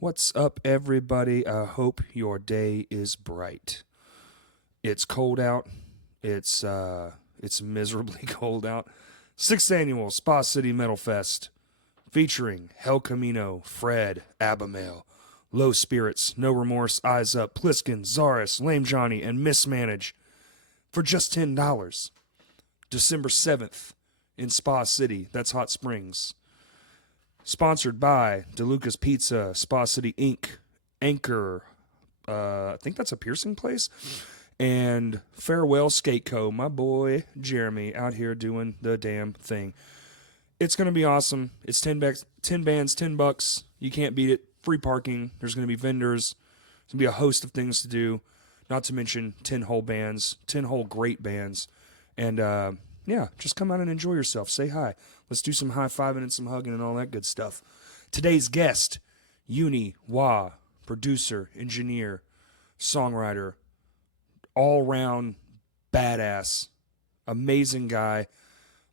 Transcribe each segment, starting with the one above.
What's up, everybody? I hope your day is bright. It's cold out. It's miserably cold out. Sixth annual Spa City Metal Fest, featuring Hell Camino, Fred, Abimail, Low Spirits, No Remorse, Eyes Up, Pliskin, Zaris, Lame Johnny, and Mismanage for just $10. December 7th in Spa City. That's Hot Springs. Sponsored by DeLuca's Pizza, Spa City Inc., Anchor, I think that's a piercing place, and Farewell Skate Co. My boy Jeremy out here doing the damn thing. It's going to be awesome. It's 10 bands, $10. You can't beat it. Free parking. There's going to be vendors. There's going to be a host of things to do, not to mention 10 whole bands, 10 whole great bands. And yeah, just come out and enjoy yourself. Say hi. Let's do some high-fiving and some hugging and all that good stuff. Today's guest, Yuni Wa, producer, engineer, songwriter, all-round badass, amazing guy.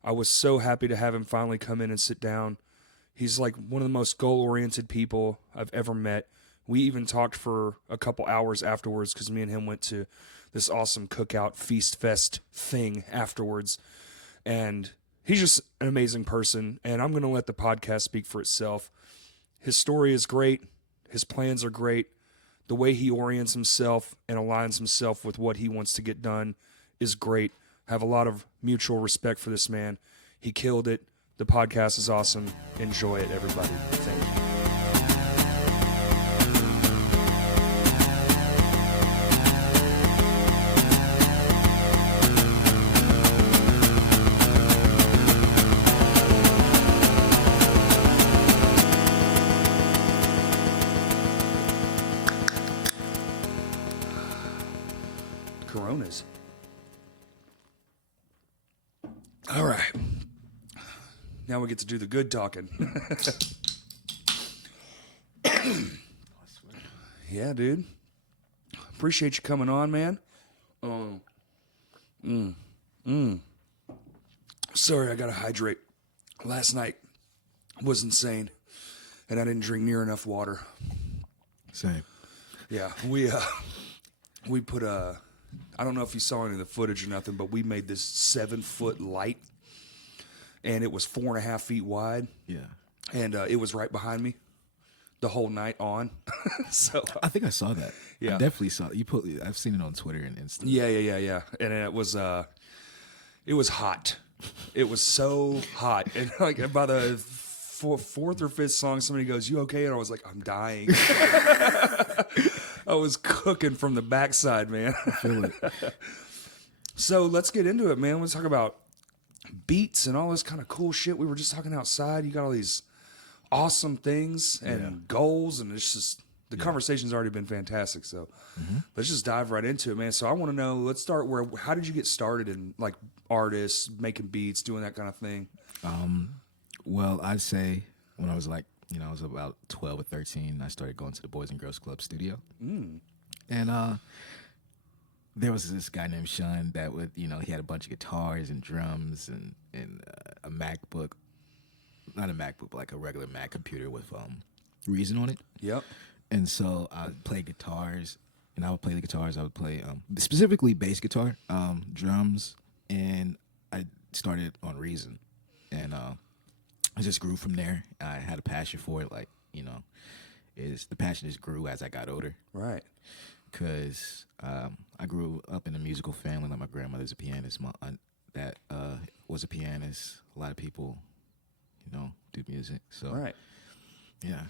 I was so happy to have him finally come in and sit down. He's like one of the most goal-oriented people I've ever met. We even talked for a couple hours afterwards because me and him went to this awesome cookout feast fest thing afterwards. And he's just an amazing person, and I'm going to let the podcast speak for itself. His story is great. His plans are great. The way he orients himself and aligns himself with what he wants to get done is great. I have a lot of mutual respect for this man. He killed it. The podcast is awesome. Enjoy it, everybody. Thank you. Coronas. All right. Now we get to do the good talking. Yeah, dude. Appreciate you coming on, man. Sorry, I gotta hydrate. Last night was insane, and I didn't drink near enough water. Same. Yeah, we put a. I don't know if you saw any of the footage or nothing, but we made this 7-foot light, and it was 4.5 feet wide. Yeah. And it was right behind me the whole night on. So I think I saw that. Yeah. I definitely saw it. I've seen it on Twitter and Insta. Yeah. And it was hot. It was so hot. And like by the fourth or fifth song, somebody goes, "You okay?" And I was like, "I'm dying." I was cooking from the backside, man. I feel it. So let's get into it, man. Let's talk about beats and all this kind of cool shit. We were just talking outside. You got all these awesome things and goals, and it's just the conversation's already been fantastic. So let's just dive right into it, man. So I want to know. Let's start how did you get started in like artists making beats, doing that kind of thing? Well, I'd say when I was like, I was about 12 or 13, I started going to the Boys and Girls Club studio. And there was this guy named Sean that would, he had a bunch of guitars and drums and a MacBook. Not a MacBook, but like a regular Mac computer with Reason on it. Yep. And so I would play guitars, and I would play the guitars. I would play specifically bass guitar, drums, and I started on Reason. And I just grew from there. I had a passion for it, like, the passion just grew as I got older. Right. Because I grew up in a musical family. Like my grandmother's a pianist. My aunt that was a pianist. A lot of people, do music. So, Right. Yeah,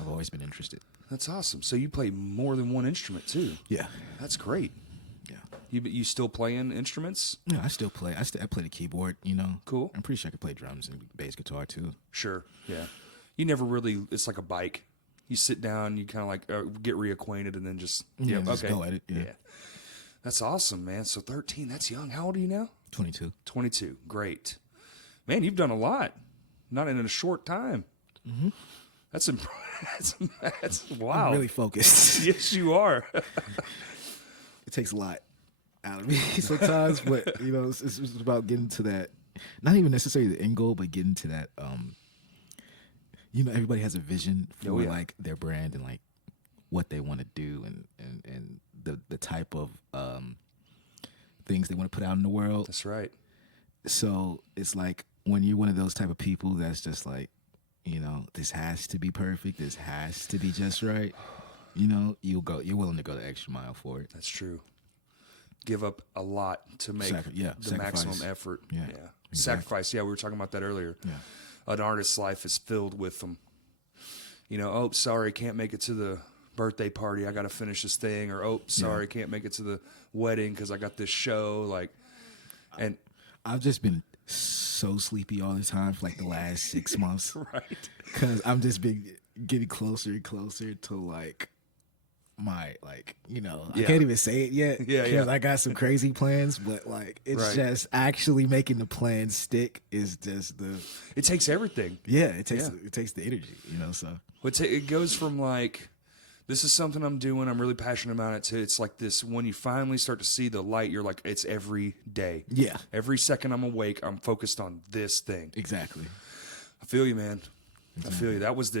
I've always been interested. That's awesome. So you play more than one instrument too. Yeah. That's great. Yeah. You still playing instruments? Yeah, I still play. I play the keyboard, Cool. I'm pretty sure I could play drums and bass guitar too. Sure. Yeah. You never really. It's like a bike. You sit down, you kind of like get reacquainted, and then just Just go at it. Yeah. That's awesome, man. So 13. That's young. How old are you now? 22. 22. Great. Man, you've done a lot. Not in a short time. Mm-hmm. That's wow. I'm really focused. Yes, you are. It takes a lot out of me sometimes, but it's about getting to that. Not even necessarily the end goal, but getting to that. everybody has a vision for Oh, yeah. like their brand and like what they want to do and the type of things they want to put out in the world. That's right. So it's like when you're one of those type of people that's just like, this has to be perfect, this has to be just right. You're willing to go the extra mile for it. That's true. Give up a lot to make the sacrifice. maximum effort. Yeah, Exactly. exactly. Sacrifice. Yeah, we were talking about that earlier. Yeah. An artist's life is filled with them. Oh, sorry, can't make it to the birthday party. I got to finish this thing. Or, oh, sorry, can't make it to the wedding because I got this show. And I've just been so sleepy all the time for like the last 6 months. right. Because I'm just been getting closer and closer to like my I can't even say it yet. Yeah, because I got some crazy plans, but like it's just actually making the plans stick is just It takes everything. it takes the energy, so It goes from like, this is something I'm doing, I'm really passionate about it, to it's like this, when you finally start to see the light, you're like, it's every day. Yeah. Every second I'm awake, I'm focused on this thing. Exactly. I feel you, man. I feel you. That was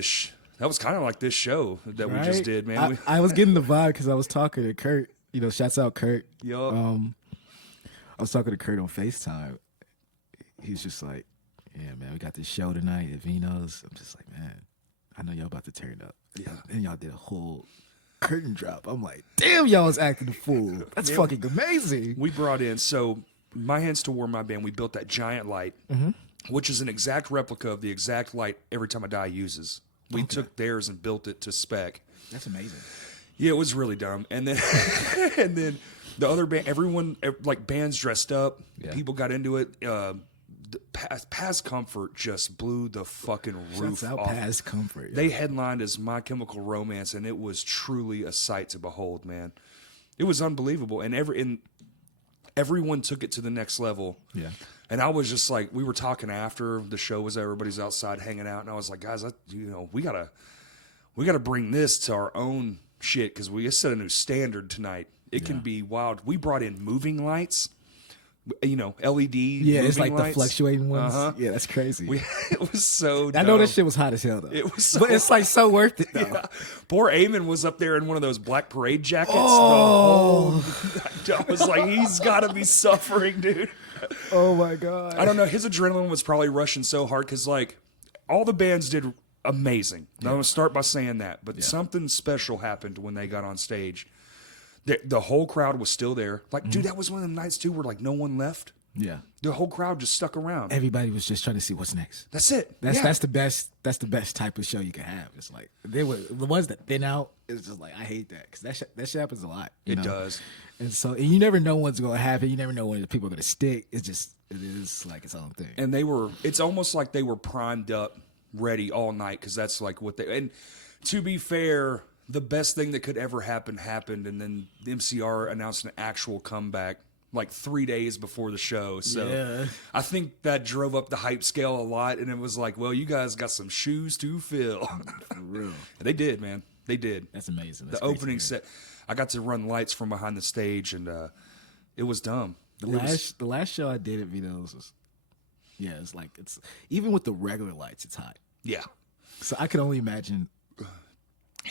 that was kind of like this show that we just did, man. I was getting the vibe because I was talking to Kurt. Shouts out Kurt. Yup. I was talking to Kurt on FaceTime. He's just like, yeah, man, we got this show tonight at Vino's. I'm just like, man, I know y'all about to turn up. Yeah. And y'all did a whole curtain drop. I'm like, damn, y'all was acting a fool. That's fucking amazing. We brought in, so My Hands to War, my band, we built that giant light, which is an exact replica of the exact light Every Time I Die uses. We took theirs and built it to spec. That's amazing. Yeah, it was really dumb. And then and then the other band, everyone, like bands dressed up. Yeah. People got into it. Past Comfort just blew the fucking roof Shouts out off. Past Comfort. Yeah. They headlined as My Chemical Romance, and it was truly a sight to behold, man. It was unbelievable. And everyone took it to the next level. Yeah. And I was just like, we were talking after the show was, everybody's outside hanging out, and I was like, guys, we gotta bring this to our own shit because we set a new standard tonight. It can be wild. We brought in moving lights, LED. Yeah, it's like lights. the fluctuating ones. Uh-huh. Yeah, that's crazy. It was so dumb. I know this shit was hot as hell though. It was so but it's like so worth it though. Yeah. Poor Eamon was up there in one of those Black Parade jackets. Oh. I was like, he's got to be suffering, dude. Oh my god. I don't know. His adrenaline was probably rushing so hard because, like, all the bands did amazing. I'm going to start by saying that. But something special happened when they got on stage. The whole crowd was still there. Like, dude, that was one of the nights, too, where, like, no one left. Yeah. The whole crowd just stuck around. Everybody was just trying to see what's next. That's it. That's the best. That's the best type of show you can have. It's like the ones that thin out. It's just like I hate that because that shit happens a lot. It does. And you never know what's going to happen. You never know when the people are going to stick. It is like its own thing. And it's almost like they were primed up, ready all night because that's like what they. And to be fair, the best thing that could ever happen happened, and then the MCR announced an actual comeback like 3 days before the show. So I think that drove up the hype scale a lot, and it was like, well, you guys got some shoes to fill. For real. They did, man. They did. That's amazing. The opening set, I got to run lights from behind the stage, and it was dumb. The last show I did at Vito's was, it's even with the regular lights, it's hot. Yeah. So I could only imagine.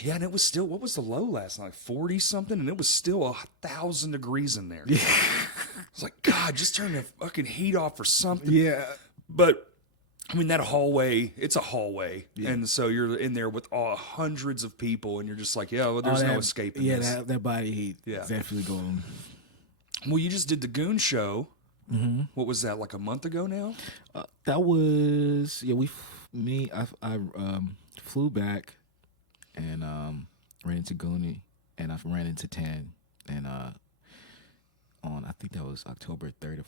Yeah, and it was still, what was the low last night? 40 something, and it was still 1,000 degrees in there. Yeah. It's like, God, just turn the fucking heat off or something. Yeah. But I mean, that hallway, it's a hallway. Yeah. And so you're in there with hundreds of people, and you're just like, yeah, well, there's no escaping this. Yeah, that body heat is definitely going. Well, you just did the Goon show. Mm-hmm. What was that, like a month ago now? That was, I flew back and ran into Goonie, and I ran into Tan, and I think that was October 3rd,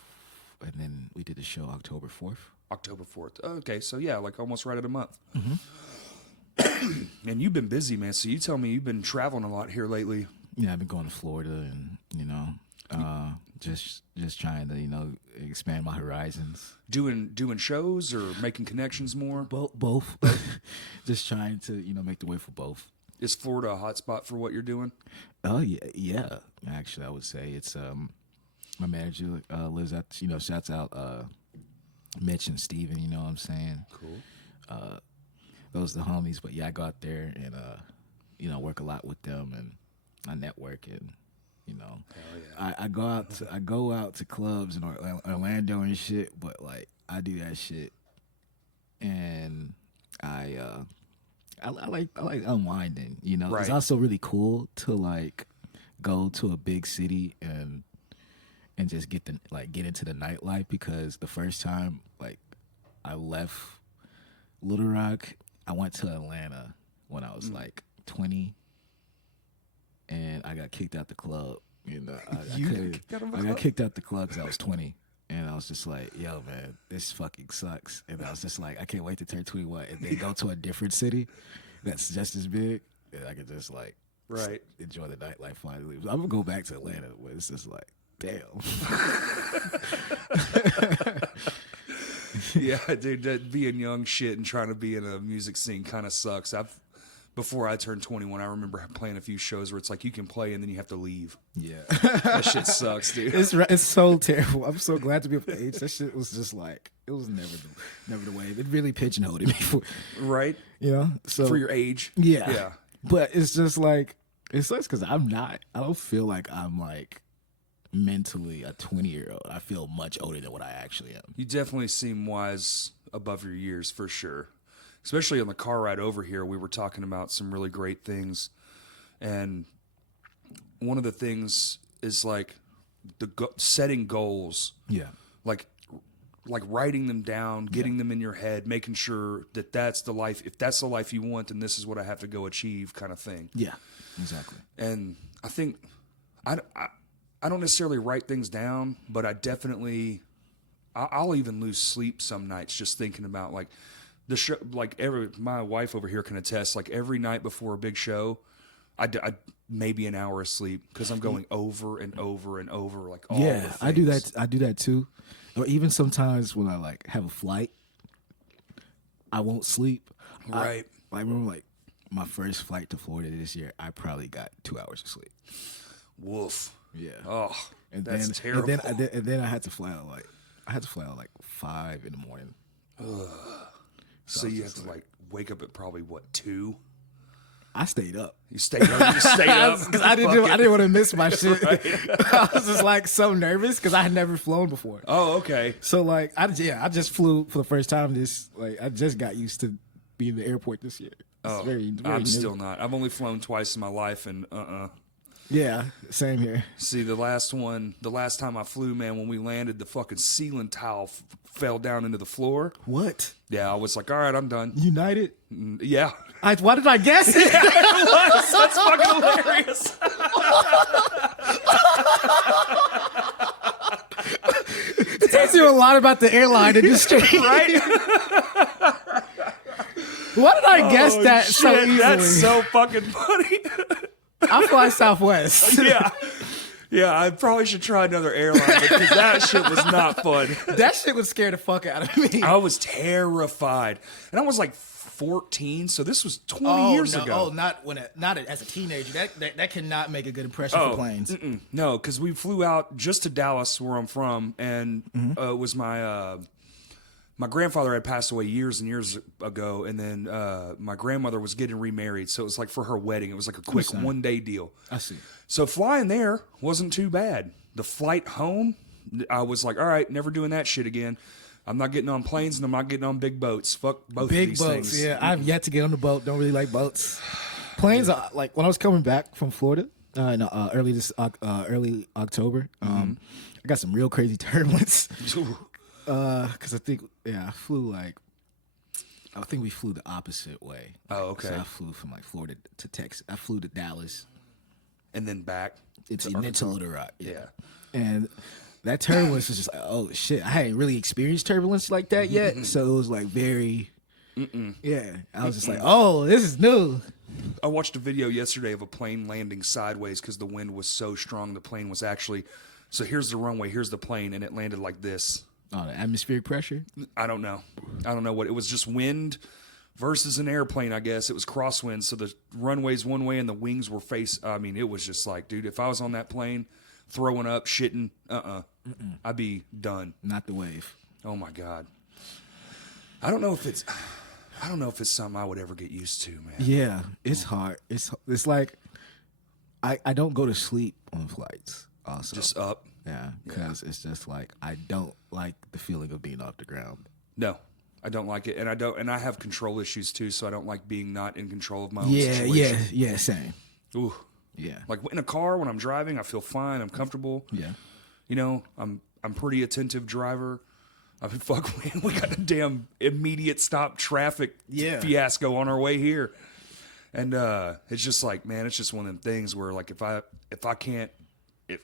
and then we did the show October 4th. October 4th. Okay, so yeah, like almost right at a month. Mm-hmm. And you've been busy, man. So you tell me you've been traveling a lot here lately. Yeah, I've been going to Florida and, just trying to, expand my horizons. Doing shows or making connections more? Both. Just trying to, make the way for both. Is Florida a hot spot for what you're doing? Oh, yeah. Actually, I would say it's, my manager lives at, shouts out Mitch and Steven, you know what I'm saying? Cool. those are the homies. But yeah, I go out there and work a lot with them, and I network, and I go out to clubs in Orlando and shit. But like I do that shit, and I like unwinding. It's also really cool to like go to a big city and just get into the nightlife, because the first time like I left Little Rock, I went to Atlanta when I was like 20, and I got kicked out the club. I got kicked out the club because I was 20, and I was just like, yo, man, this fucking sucks. And I was just like, I can't wait to turn 21 and then go to a different city that's just as big, and I could just like enjoy the nightlife finally. I'm gonna go back to Atlanta, but it's just like, damn. Yeah, dude, that being young shit and trying to be in a music scene kind of sucks. Before I turned 21, I remember playing a few shows where it's like you can play and then you have to leave. Yeah, that shit sucks, dude. It's so terrible. I'm so glad to be of age. That shit was just like, it was never the way. It really pigeonholed me right. So for your age. Yeah. But it's just like, it sucks because I don't feel like I'm like mentally a 20-year-old. I feel much older than what I actually am. You definitely seem wise above your years for sure. Especially on the car ride over here, we were talking about some really great things. And one of the things is like setting goals. Yeah. Like writing them down, getting them in your head, making sure that that's the life. If that's the life you want, then this is what I have to go achieve, kind of thing. Yeah, exactly. And I think I don't necessarily write things down, but I definitely I'll even lose sleep some nights just thinking about like the show. Like my wife over here can attest. Like every night before a big show, I maybe an hour of sleep because I'm going over and over and over like all the things. I do that too. Or even sometimes when I like have a flight, I won't sleep. Right. I remember like my first flight to Florida this year, I probably got 2 hours of sleep. Woof. Yeah. Oh, and that's terrible. And then I had to fly out like 5 in the morning. So you have to like wake up at probably 2? I stayed up. You stayed up. You stayed up because I didn't want to miss my shit. I was just like so nervous because I had never flown before. Oh, okay. So like I just flew for the first time. I just got used to being in the airport this year. It's very I'm new. still not. I've only flown twice in my life, and Yeah, same here. See, the last time I flew, man, when we landed, the fucking ceiling tile fell down into the floor. What? Yeah, I was like, all right, I'm done. United? Yeah. Why did I guess it? Yeah, it was. That's fucking hilarious. It tells you a lot about the airline industry. Right? Why did I guess that shit, so easily? That's so fucking funny. I fly Southwest. Yeah, I probably should try another airline because that shit was not fun. That shit would scare the fuck out of me. I was terrified. And I was like 14, so this was 20 years ago. Oh, not as a teenager. That cannot make a good impression for planes. No, because we flew out just to Dallas, where I'm from, and it was my grandfather had passed away years and years ago, and then my grandmother was getting remarried, so it was like for her wedding. It was like a quick one-day deal. I see. So flying there wasn't too bad. The flight home, I was like, all right, never doing that shit again. I'm not getting on planes, and I'm not getting on big boats. Fuck both big of these boats, things. Yeah, I've yet to get on the boat. Don't really like boats. Planes, like when I was coming back from Florida, early October, I got some real crazy turbulence. Because I think we flew the opposite way. Oh, okay. So I flew from like Florida to Texas. I flew to Dallas. And then back to Little Rock. Yeah. And that turbulence was just like, oh shit. I hadn't really experienced turbulence like that yet. So it was like very, yeah. I was just like, oh, this is new. I watched a video yesterday of a plane landing sideways because the wind was so strong. The plane was actually, so here's the runway, here's the plane, and it landed like this. Oh, the atmospheric pressure? I don't know what it was. Just wind versus an airplane, I guess. It was crosswind, so the runway's one way and the wings were it was just like, dude, if I was on that plane throwing up, shitting, I'd be done. Not the wave. Oh my God. I don't know if it's I don't know if it's something I would ever get used to, man. Yeah, it's hard. It's like I don't go to sleep on flights. Also, Just up. yeah, because it's just like I don't like the feeling of being off the ground. No, I don't like it, and I have control issues too, so I don't like being not in control of my own Yeah, situation. yeah, same. Ooh. Yeah, Like in a car when I'm driving, I feel fine. I'm comfortable. yeah. You know, I'm pretty attentive driver. I mean, fuck, man, we got a damn immediate stop traffic fiasco on our way here, and it's just like, man, it's just one of them things where like if I can't.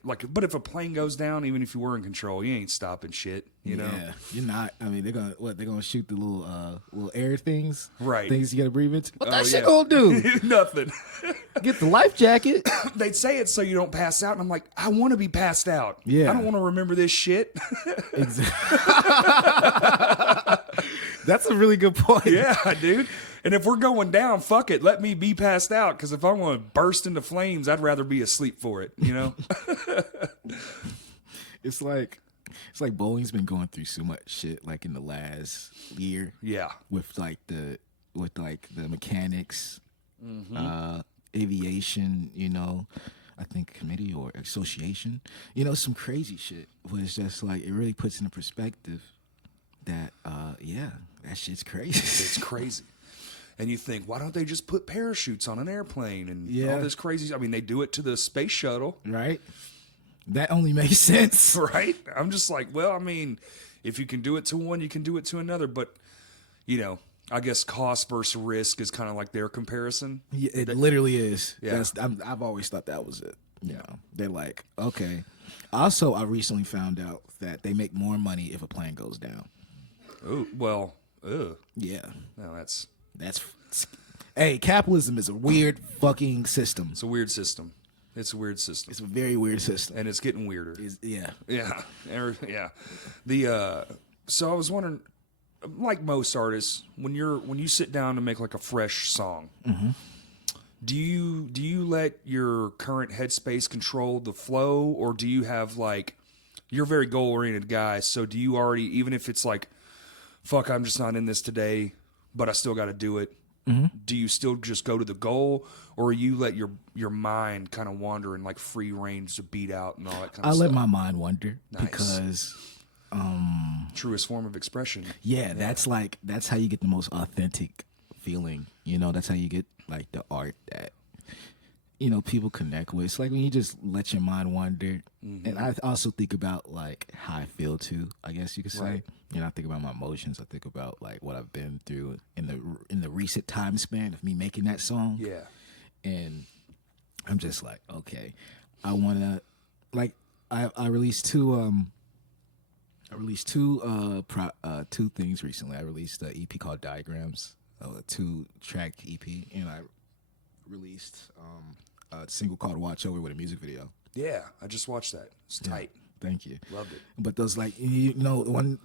But if a plane goes down, even if you were in control, you ain't stopping shit. You know, Yeah, you're not. I mean, they're gonna shoot the little air things, Right. Things you gotta breathe into. What Oh, that shit yeah. gonna do? Nothing. Get the life jacket. They'd say it so you don't pass out, and I'm like, I want to be passed out. Yeah. I don't want to remember this shit. Exactly. That's a really good point. Yeah, dude. And if we're going down, fuck it. Let me be passed out. Because if I want to burst into flames, I'd rather be asleep for it. You know? It's like bowling's been going through so much shit like in the last year. Yeah. With the mechanics, aviation, I think committee or association, some crazy shit. But it's just like it really puts into perspective that that shit's crazy. It's crazy. And you think, why don't they just put parachutes on an airplane and all this crazy? I mean, they do it to the space shuttle. Right? That only makes sense. Right? I'm just like, well, I mean, if you can do it to one, you can do it to another. But, I guess cost versus risk is kind of like their comparison. Yeah, it literally is. Yeah. I've always thought that was it. They're like, okay. Also, I recently found out that they make more money if a plane goes down. Oh, well, ugh. Yeah. No, that's Hey, capitalism is a weird fucking system. it's a weird system. It's a weird system. It's a very weird system. And it's getting weirder. Yeah. Yeah. Yeah. So I was wondering, like most artists, when you sit down to make like a fresh song, do you let your current headspace control the flow, or do you have like, you're a very goal oriented guy, so do you already, even if it's like, fuck, I'm just not in this today, but I still got to do it. Do you still just go to the goal, or you let your mind kind of wander and like free range to beat out and all that kind of I stuff? let my mind wander Nice. because Truest form of expression. that's how you get the most authentic feeling. That's how you get like the art that people connect with. It's like when you just let your mind wander. And I also think about like how I feel too, I guess you could say. Right. I think about my emotions. I think about like what I've been through in the recent time span of me making that song. Yeah. And I'm just like, okay, I want to, like, I released two two things recently. I released an EP called Diagrams, a 2-track EP, and I released a single called Watch Over with a music video. Yeah, I just watched that. It's tight. Thank you. Loved it. But those the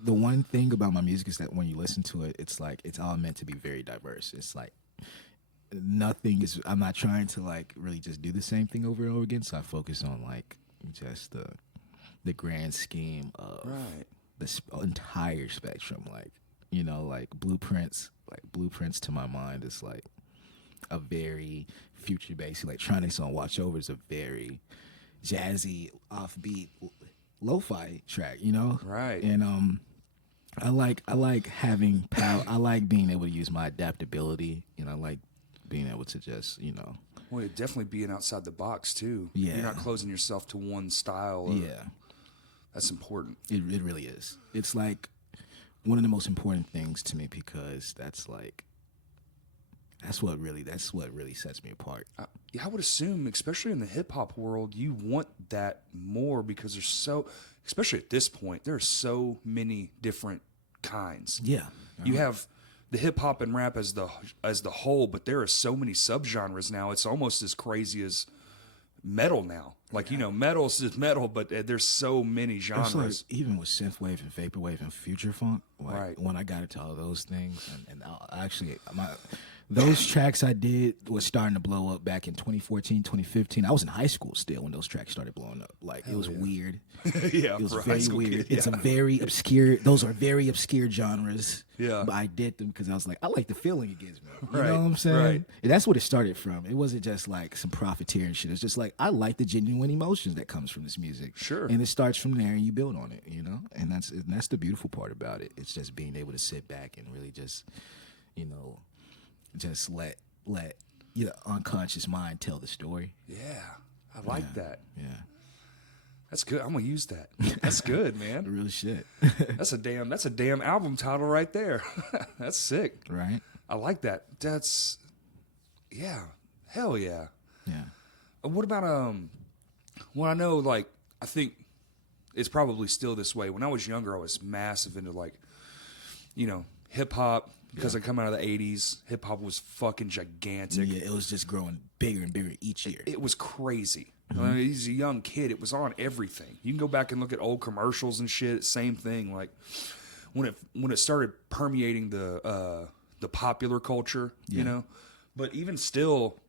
one thing about my music is that when you listen to it, it's like it's all meant to be very diverse. It's like nothing is. I'm not trying to like really just do the same thing over and over again. So I focus on like just the grand scheme of the entire spectrum. Like like blueprints. Like blueprints to my mind is like a very future based. Electronics on Watch Over is a very jazzy, offbeat, lo-fi track, Right. And I like having power. I like being able to use my adaptability, and I like being able to just Well, you're definitely being outside the box too. Yeah. You're not closing yourself to one style. That's important. It really is. It's like one of the most important things to me because that's what really sets me apart. I would assume, especially in the hip hop world, you want that more because especially at this point, there are so many different kinds. Yeah. You have the hip hop and rap as the whole, but there are so many subgenres now. It's almost as crazy as metal now. Like, metal is just metal, but there's so many genres. It's like, even with synthwave and vaporwave and future funk, Right. when I got into all those things, and I actually Those tracks I did was starting to blow up back in 2014, 2015. I was in high school still when those tracks started blowing up. Like, it was weird. Yeah, It was for a high very school weird. kid, It's a yeah. very obscure. Those are very obscure genres. Yeah. But I did them because I was like, I like the feeling it gives me. You Right, know what I'm saying? right. And that's what it started from. It wasn't just like some profiteering shit. It's just like, I like the genuine emotions that comes from this music. Sure. And it starts from there and you build on it, you know? And that's the beautiful part about it. It's just being able to sit back and really just, you know, just let your unconscious mind tell the story. Yeah, I like that. Yeah. That's good. I'm gonna use that. That's good, man. Real shit. That's a damn album title right there. That's sick. Right? I like that. Hell yeah. Yeah. What about well, I know, like, I think it's probably still this way. When I was younger, I was massive into, like, you know, hip hop because I come out of the 80s. Hip hop was fucking gigantic. Yeah, it was just growing bigger and bigger each year. It was crazy. I mean, he's a young kid. It was on everything. You can go back and look at old commercials and shit. Same thing. Like when it started permeating the popular culture, you know. But even still,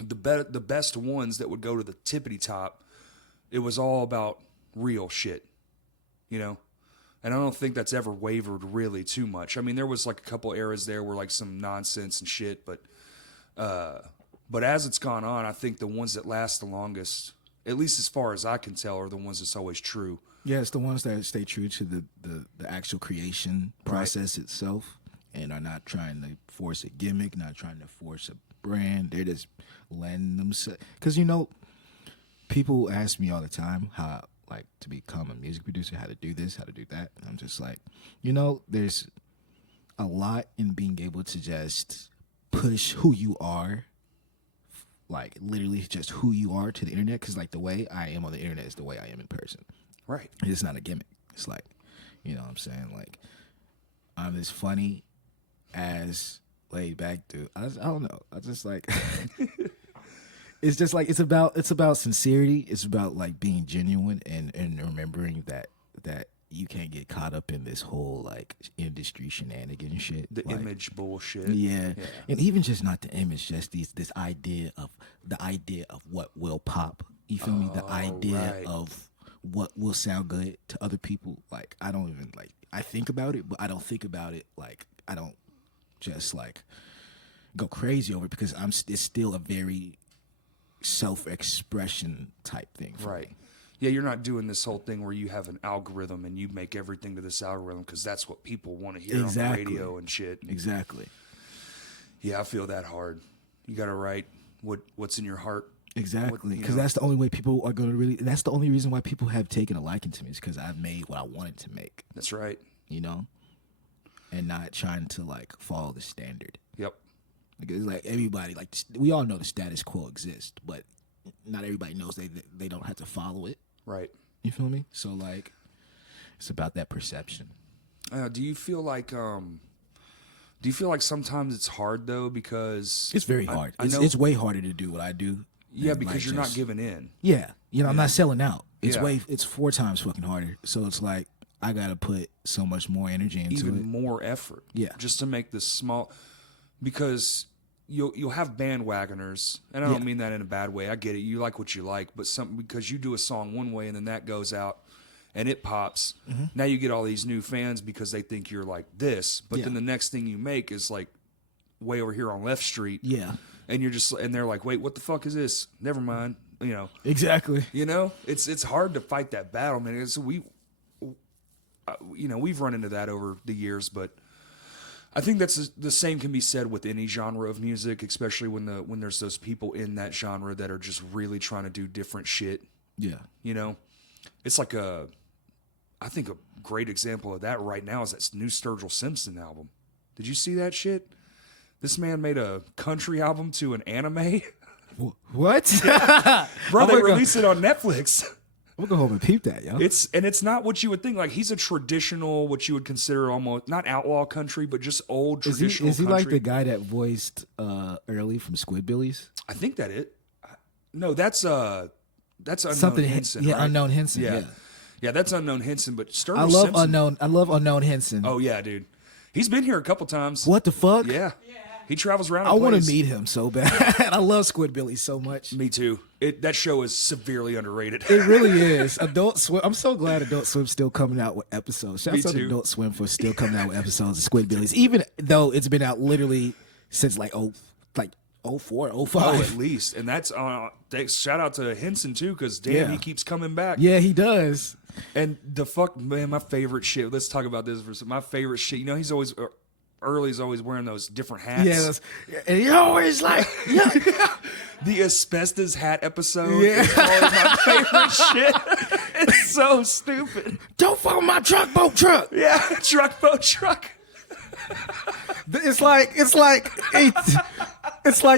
the best ones that would go to the tippity top, it was all about real shit, you know. And I don't think that's ever wavered really too much. I mean, there was like a couple eras there where like some nonsense and shit, but as it's gone on, I think the ones that last the longest, at least as far as I can tell, are the ones that's always true. Yeah, it's the ones that stay true to the actual creation process itself and are not trying to force a gimmick, not trying to force a brand. They're just letting themselves. Because, you know, people ask me all the time how, like, to become a music producer, how to do this, how to do that. And I'm just like, you know, there's a lot in being able to just push who you are, like literally just who you are to the internet. Because, like, the way I am on the internet is the way I am in person. Right. It's not a gimmick. It's like, you know what I'm saying? Like, I'm as funny as laid back dude. I don't know. I just like it's just like it's about sincerity. It's about like being genuine and remembering that you can't get caught up in this whole like industry shenanigan shit. The like, image bullshit. Yeah. And even just not the image, just this idea of what will pop. You feel me? The idea right. of what will sound good to other people. Like, I don't even like, I think about it, but I don't think about it. Like, I don't just like go crazy over it because it's still a very self-expression type thing for Right. me. Yeah, you're not doing this whole thing where you have an algorithm and you make everything to this algorithm because that's what people want to hear on the radio and shit. Exactly. Yeah, I feel that hard. You got to write what's in your heart. Exactly, because that's the only way people are going to really. That's the only reason why people have taken a liking to me is because I've made what I wanted to make. That's right. You know, and not trying to like follow the standard. Yep. Because like everybody, like we all know the status quo exists, but not everybody knows they don't have to follow it. Right. You feel me? So like, it's about that perception. Do you feel like sometimes it's hard though because It's very hard. I know, It's way harder to do what I do. yeah, than, because like, you're just- not giving in. Yeah, you know, I'm not selling out. It's Yeah. it's 4 times fucking harder. So it's like I gotta put so much more energy into Even it. more effort. Yeah. Just to make this small, because you'll have bandwagoners, and I don't Yeah. mean that in a bad way. I get it. You like what you like, but because you do a song one way and then that goes out and it pops. Mm-hmm. Now you get all these new fans because they think you're like this, but Yeah. then the next thing you make is like way over here on Left Street. Yeah, And they're like, wait, what the fuck is this? Never mind. exactly. It's hard to fight that battle, man. We've run into that over the years, but I think that's the same can be said with any genre of music, especially when there's those people in that genre that are just really trying to do different shit. Yeah, It's like I think a great example of that right now is that new Sturgill Simpson album. Did you see that shit? This man made a country album to an anime. what? Bro, Oh they my God. released it on Netflix. I'm gonna go home and peep that, yo. It's not what you would think. Like, he's a traditional, what you would consider almost not outlaw country, but just old Is traditional. he country. like the guy that voiced Early from Squidbillies? I think that it. No, that's Unknown Something Henson. yeah, right? Unknown Henson. Yeah. Yeah. Yeah, that's Unknown Henson. But Sturgill I love Simpson. Unknown Henson. Oh yeah, dude. He's been here a couple times. What the fuck? Yeah. He travels around. I And want to plays. meet him so bad. I love Squidbillies so much. Me too. That show is severely underrated. It really is. Adult Swim. I'm so glad Adult Swim's still coming out with episodes. Shouts out to too. Adult Swim for still coming out with episodes of Squidbillies, even though it's been out literally since like 04, 05. Oh, at least, and that's shout out to Henson too, because damn, Yeah. he keeps coming back. Yeah, he does. And the fuck, man, my favorite shit. Let's talk about this for a second. My favorite shit. You know, he's always Early's always wearing those different hats. Yeah, and he always like, yeah. The asbestos hat episode Yeah. is always my favorite shit. It's so stupid. Don't fuck with my truck, boat truck. Yeah, truck, boat, truck. It's like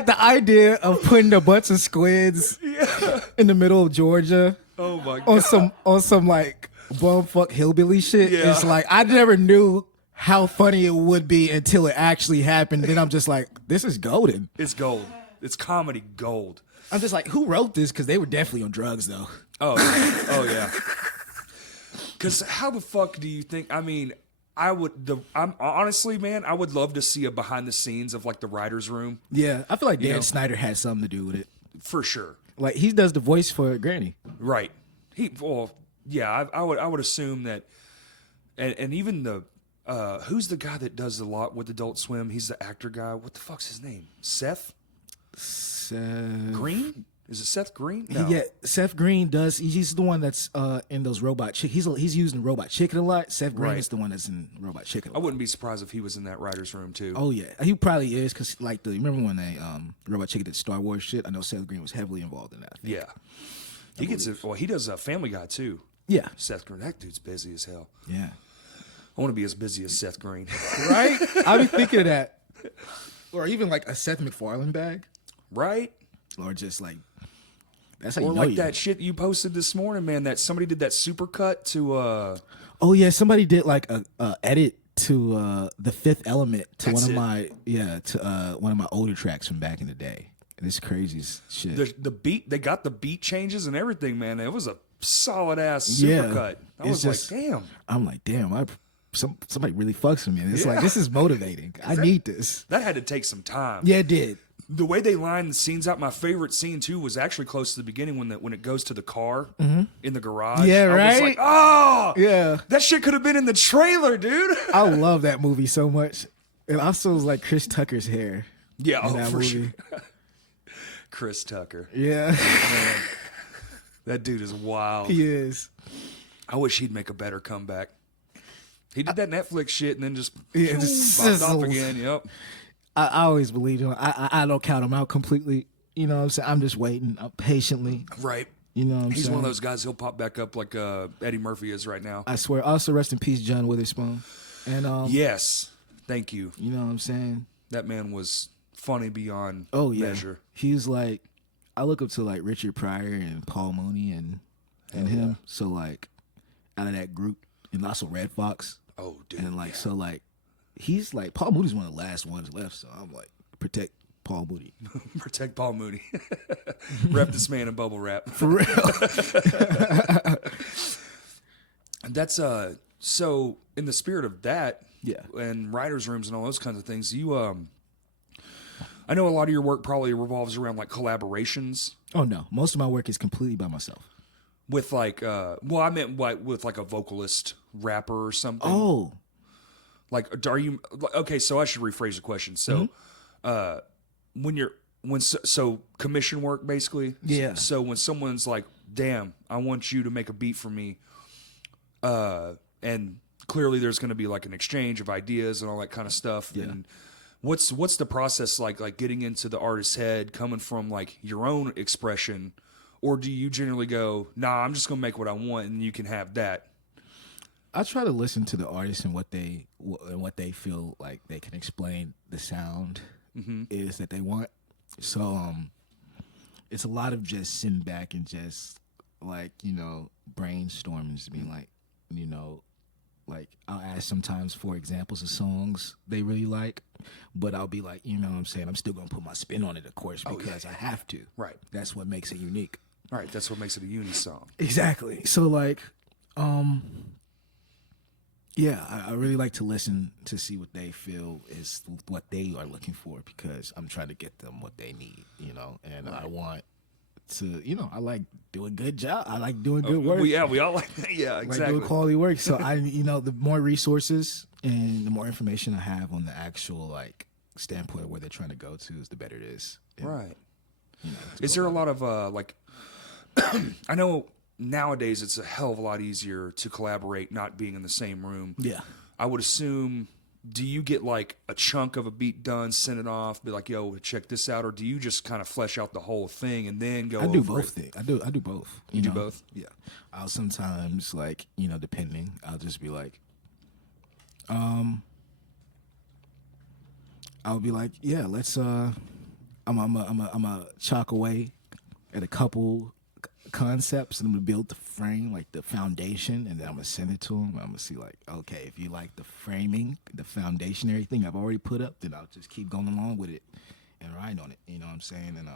the idea of putting a bunch of squids in the middle of Georgia. Oh my god. On some like bumfuck hillbilly shit. Yeah. It's like I never knew how funny it would be until it actually happened. Then I'm just like, this is golden. It's gold. It's comedy gold. I'm just like, who wrote this? Because they were definitely on drugs though. Oh yeah. Because how the fuck do you think? I mean, I'm honestly, man, I would love to see a behind the scenes of like the writers' room Yeah, I feel like Dan know? Snyder had something to do with it. for sure. Like he does the voice for Granny. Right. I would assume that, and even the who's the guy that does a lot with Adult Swim? He's the actor guy. What the fuck's his name? Seth Green? Is it Seth Green? No. Yeah, Seth Green does. He's the one that's in those Robot Chicken. He's using Robot Chicken a lot. Seth Green Right. is the one that's in Robot Chicken. I wouldn't be surprised if he was in that writer's room too. Oh yeah, he probably is because like remember when they Robot Chicken did Star Wars shit? I know Seth Green was heavily involved in that. I think. Yeah. He gets it. Well, he does a Family Guy too. Yeah, Seth Green. That dude's busy as hell. yeah. I want to be as busy as Seth Green. Right? I be thinking of that, or even like a Seth MacFarlane bag, Right? or just like that's how Or you know like you. that shit you posted this morning, man, that somebody did that super cut to Oh yeah, somebody did like a edit to The Fifth Element to That's one of my older tracks from back in the day. And it's crazy as shit. the beat. They got the beat changes and everything, man. It was a solid ass super Yeah. cut. I It's was just- like, damn. I'm like, damn, somebody really fucks with me. And it's like, this is motivating. I need this. That had to take some time. Yeah, it did. The way they lined the scenes out, my favorite scene too was actually close to the beginning when it goes to the car in the garage. Mm-hmm. Yeah, I was right? like, oh, Yeah. that shit could have been in the trailer, dude. I love that movie so much. And also like Chris Tucker's hair. Yeah, in that for movie. sure. Chris Tucker, Yeah. that dude is wild. He is. I wish he'd make a better comeback. He did that Netflix shit and then just Yeah, just popped off sizzles. again. Yep. I always believed him. I don't count him out completely. You know what I'm saying? I'm just waiting patiently. Right. You know what I'm He's saying? one of those guys. He'll pop back up like Eddie Murphy is right now. I swear. Also, rest in peace, John Witherspoon. And Yes. Thank you. you know what I'm saying? That man was funny beyond Oh yeah. measure. He's like, I look up to like Richard Pryor and Paul Mooney and him. So like, out of that group, and also Red Fox. Oh, dude. And like, so like, he's like, Paul Mooney's one of the last ones left. So I'm like, protect Paul Mooney. Protect Paul Mooney. Rep this man in bubble wrap. For real. And that's so in the spirit of that, Yeah. and writers' rooms and all those kinds of things, you I know a lot of your work probably revolves around like collaborations Oh no, most of my work is completely by myself. with like well, I meant like with like a vocalist rapper or something. Oh, Like, are you okay? So I should rephrase the question. So, so commission work basically. Yeah. So when someone's like, "Damn, I want you to make a beat for me," and clearly there's going to be like an exchange of ideas and all that kind of stuff. Yeah. And what's the process like? Like getting into the artist's head, coming from like your own expression, or do you generally go, "Nah, I'm just going to make what I want, and you can have that." I try to listen to the artist and what they feel like they can explain the sound is that they want. So it's a lot of just sitting back and just like, you know, brainstorming, just being like, you know, like I'll ask sometimes for examples of songs they really like, but I'll be like, you know what I'm saying, I'm still gonna put my spin on it, of course, because I have to. Right. That's what makes it unique. All right. That's what makes it a Yuni song. Exactly. So like, Yeah, I really like to listen to see what they feel is what they are looking for because I'm trying to get them what they need, and I want to, I like doing good job. I like doing good work. We all like that. Yeah, I like exactly. doing quality work. So the more resources and the more information I have on the actual like standpoint of where they're trying to go to, is the better it is. And, Right. to Is go there a about lot of like? I know nowadays it's a hell of a lot easier to collaborate, not being in the same room. it. Yeah. I would assume. Do you get like a chunk of a beat done, send it off, be like, "Yo, check this out," or do you just kind of flesh out the whole thing and then go? I do over both it? things. I do both. You do both? Yeah. I'll sometimes like, depending, I'll just be like, I'll be like, yeah, let's I'm a chalk away at a couple concepts and I'm gonna build the frame, like the foundation, and then I'm gonna send it to them. I'm gonna see like, okay, if you like the framing, the foundationary thing I've already put up, then I'll just keep going along with it and ride on it. You know what I'm saying? And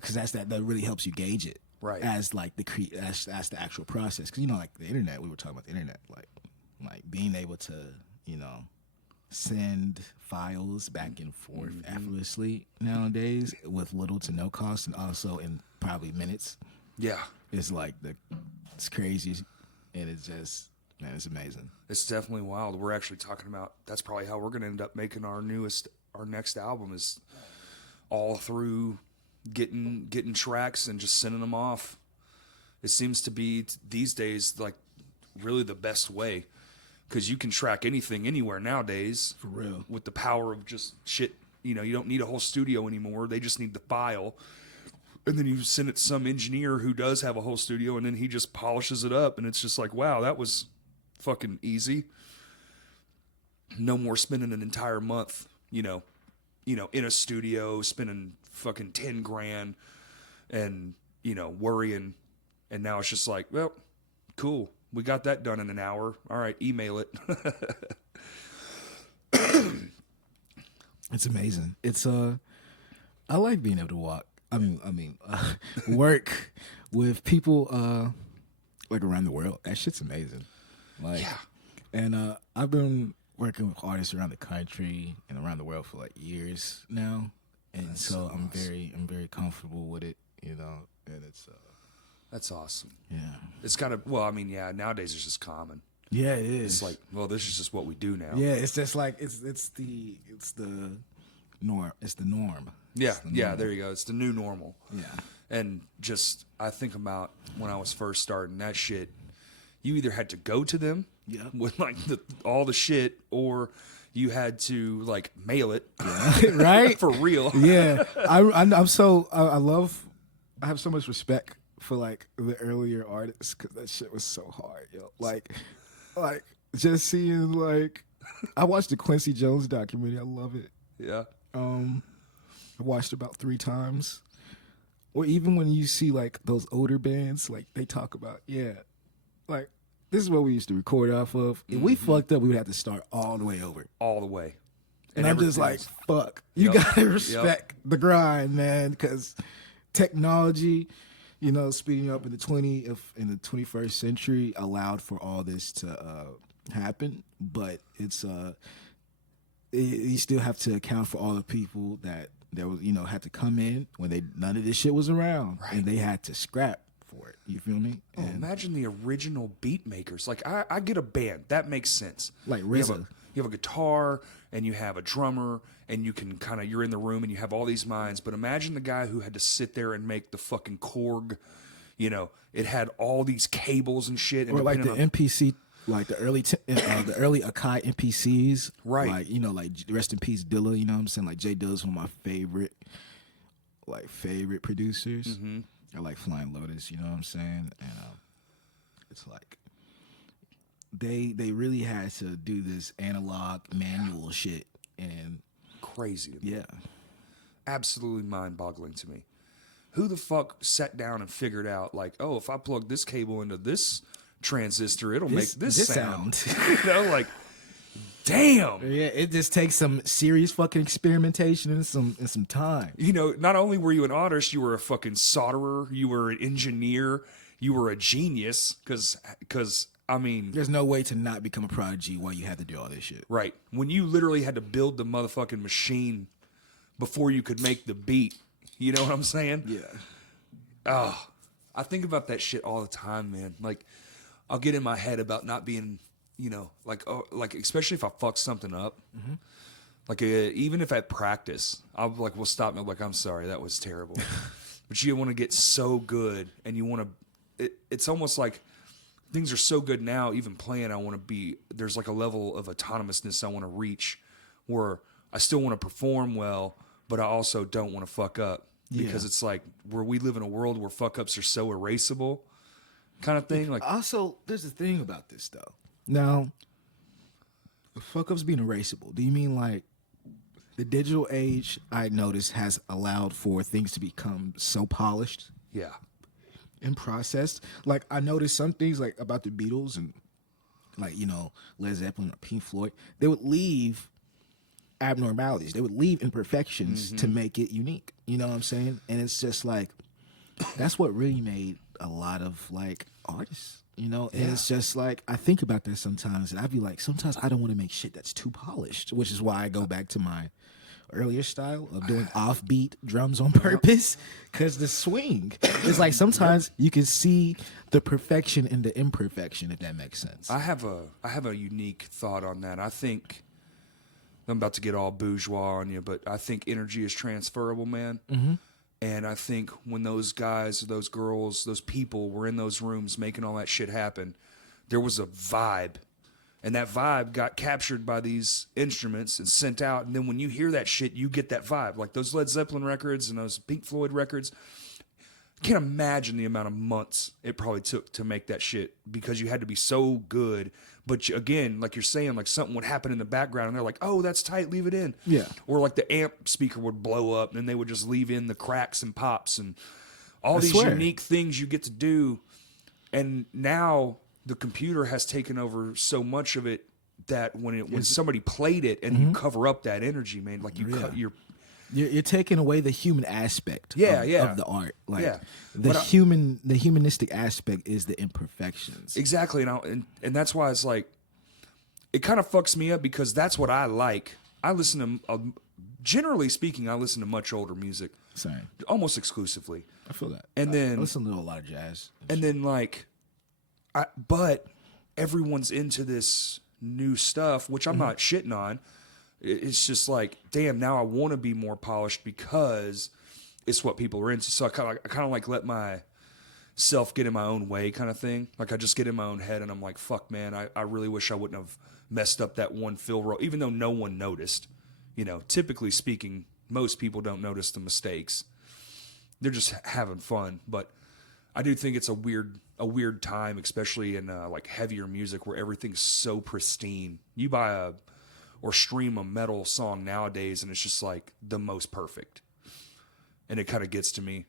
because that really helps you gauge it, Right. As like as the actual process, because like the internet, we were talking about the internet, like being able to send files back and forth effortlessly nowadays with little to no cost, and also in probably minutes. Yeah. It's like it's crazy, and it's just, man, it's amazing. It's definitely wild. We're actually talking about that's probably how we're going to end up making our next album is all through getting tracks and just sending them off. It seems to be these days like really the best way because you can track anything anywhere nowadays. For real. With the power of just shit, you don't need a whole studio anymore. They just need the file. And then you send it to some engineer who does have a whole studio, and then he just polishes it up, and it's just like, wow, that was fucking easy. No more spending an entire month, in a studio, spending fucking 10 grand and, worrying. And now it's just like, well, cool. We got that done in an hour. All right, email it. It's amazing. It's I like being able to walk. Work with people like around the world. That shit's amazing. Like, Yeah. And I've been working with artists around the country and around the world for like years now, and so I'm very comfortable with it. And it's That's awesome. yeah. It's kind of, nowadays it's just common. Yeah, it is. It's like, well, this is just what we do now. yeah, it's just like it's the norm. It's the norm. Yeah, It's the yeah, norm. there you go. It's the new normal. Yeah. And just, I think about when I was first starting that shit, you either had to go to them Yeah. with like all the shit, or you had to like mail it, Right? for real. Yeah. I have so much respect for like the earlier artists because that shit was so hard, yo. Like just seeing like, I watched the Quincy Jones documentary. I love it. Yeah. I watched it about 3 times. Or even when you see like those older bands, like they talk about, like this is what we used to record off of. If we fucked up, we would have to start all the way over. All the way. And I'm just like, everything's- fuck. You Yep. gotta respect the grind, man, because technology, speeding up in the 21st century allowed for all this to happen. But it's you still have to account for all the people that was had to come in when none of this shit was around, and they had to scrap for it. You feel me? Oh, imagine the original beat makers. Like I get a band. That makes sense. Like You have RZA. you have a guitar and you have a drummer and you can you're in the room and you have all these minds. But imagine the guy who had to sit there and make the fucking Korg. It had all these cables and shit. And Or like the depending on- MPC, like the early Akai MPCs, Right. Like like rest in peace Dilla. You know what I'm saying? Like Jay Dilla's one of my favorite producers. Mm-hmm. I like Flying Lotus. You know what I'm saying? And it's like they really had to do this analog manual shit, and Crazy. yeah, Absolutely mind-boggling to me. Who the fuck sat down and figured out like, oh, if I plug this cable into this transistor, it'll make this sound. Like, damn. Yeah, it just takes some serious fucking experimentation and some time. Not only were you an artist, you were a fucking solderer, you were an engineer, you were a genius, because I mean, There's no way to not become a prodigy while you have to do all this shit. right. When you literally had to build the motherfucking machine before you could make the beat. You know what I'm saying? Yeah. Oh, I think about that shit all the time, man. Like, I'll get in my head about not being, like especially if I fuck something up. Mm-hmm. Like, even if at practice, I'll like, well, stop me. I'm like, I'm sorry, that was terrible. But you want to get so good, and you want to. It's almost like things are so good now. Even playing, I want to be. There's like a level of autonomousness I want to reach, where I still want to perform well, but I also don't want to fuck up. Because it's like where we live in a world where fuck ups are so erasable, kind of thing. Like, also, there's a thing about this though. Now, fuck ups being erasable. Do you mean like the digital age? I noticed has allowed for things to become so polished, yeah, and processed. Like I noticed some things like about the Beatles and like Led Zeppelin or Pink Floyd. They would leave abnormalities. They would leave imperfections to make it unique. You know what I'm saying? And it's just like that's what really made a lot of like artists. And it's just like I think about that sometimes, and I'd be like, sometimes I don't want to make shit that's too polished, which is why I go back to my earlier style of doing offbeat drums on purpose, because the swing is like sometimes you can see the perfection in the imperfection, if that makes sense. I have a unique thought on that. I think I'm about to get all bourgeois on you, but I think energy is transferable, man. Mm-hmm. And I think when those guys, those girls, those people were in those rooms making all that shit happen, there was a vibe. And that vibe got captured by these instruments and sent out. And then when you hear that shit, you get that vibe. Like those Led Zeppelin records and those Pink Floyd records. I can't imagine the amount of months it probably took to make that shit because you had to be so good. But again, like you're saying, like something would happen in the background and they're like, oh, that's tight, leave it in. Yeah. Or like the amp speaker would blow up and they would just leave in the cracks and pops and all these unique things you get to do. And now the computer has taken over so much of it that when somebody played it and you cover up that energy, man, like you're taking away the human aspect of the art. Like the humanistic aspect is the imperfections. Exactly. And that's why it's like, it kind of fucks me up because that's what I like. I listen to, generally speaking, I listen to much older music. Same. Almost exclusively. I feel that. And then I listen to a lot of jazz. And then like, but everyone's into this new stuff, which I'm not shitting on. It's just like, damn, now I want to be more polished because it's what people are into. So I kind of like let myself get in my own way kind of thing. Like I just get in my own head and I'm like, fuck, man, I really wish I wouldn't have messed up that one fill roll, even though no one noticed. Typically speaking, most people don't notice the mistakes. They're just having fun. But I do think it's a weird time, especially in like heavier music where everything's so pristine. You buy or stream a metal song nowadays and it's just like the most perfect. And it kind of gets to me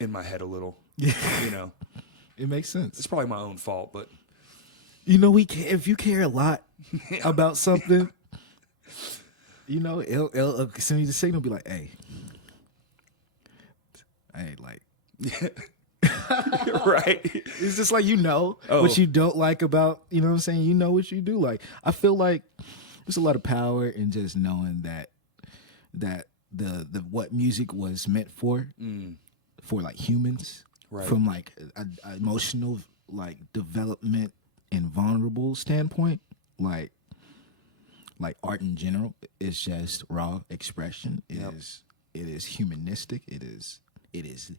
in my head a little. Yeah. It makes sense. It's probably my own fault, but if you care a lot about something, it'll send you the signal, be like, hey, like, right. It's just like, what you don't like about, what I'm saying? What you do like. I feel like there's a lot of power in just knowing that the what music was meant for like humans, right, from like a emotional like development and vulnerable standpoint, like art in general is just raw expression. It is humanistic. It is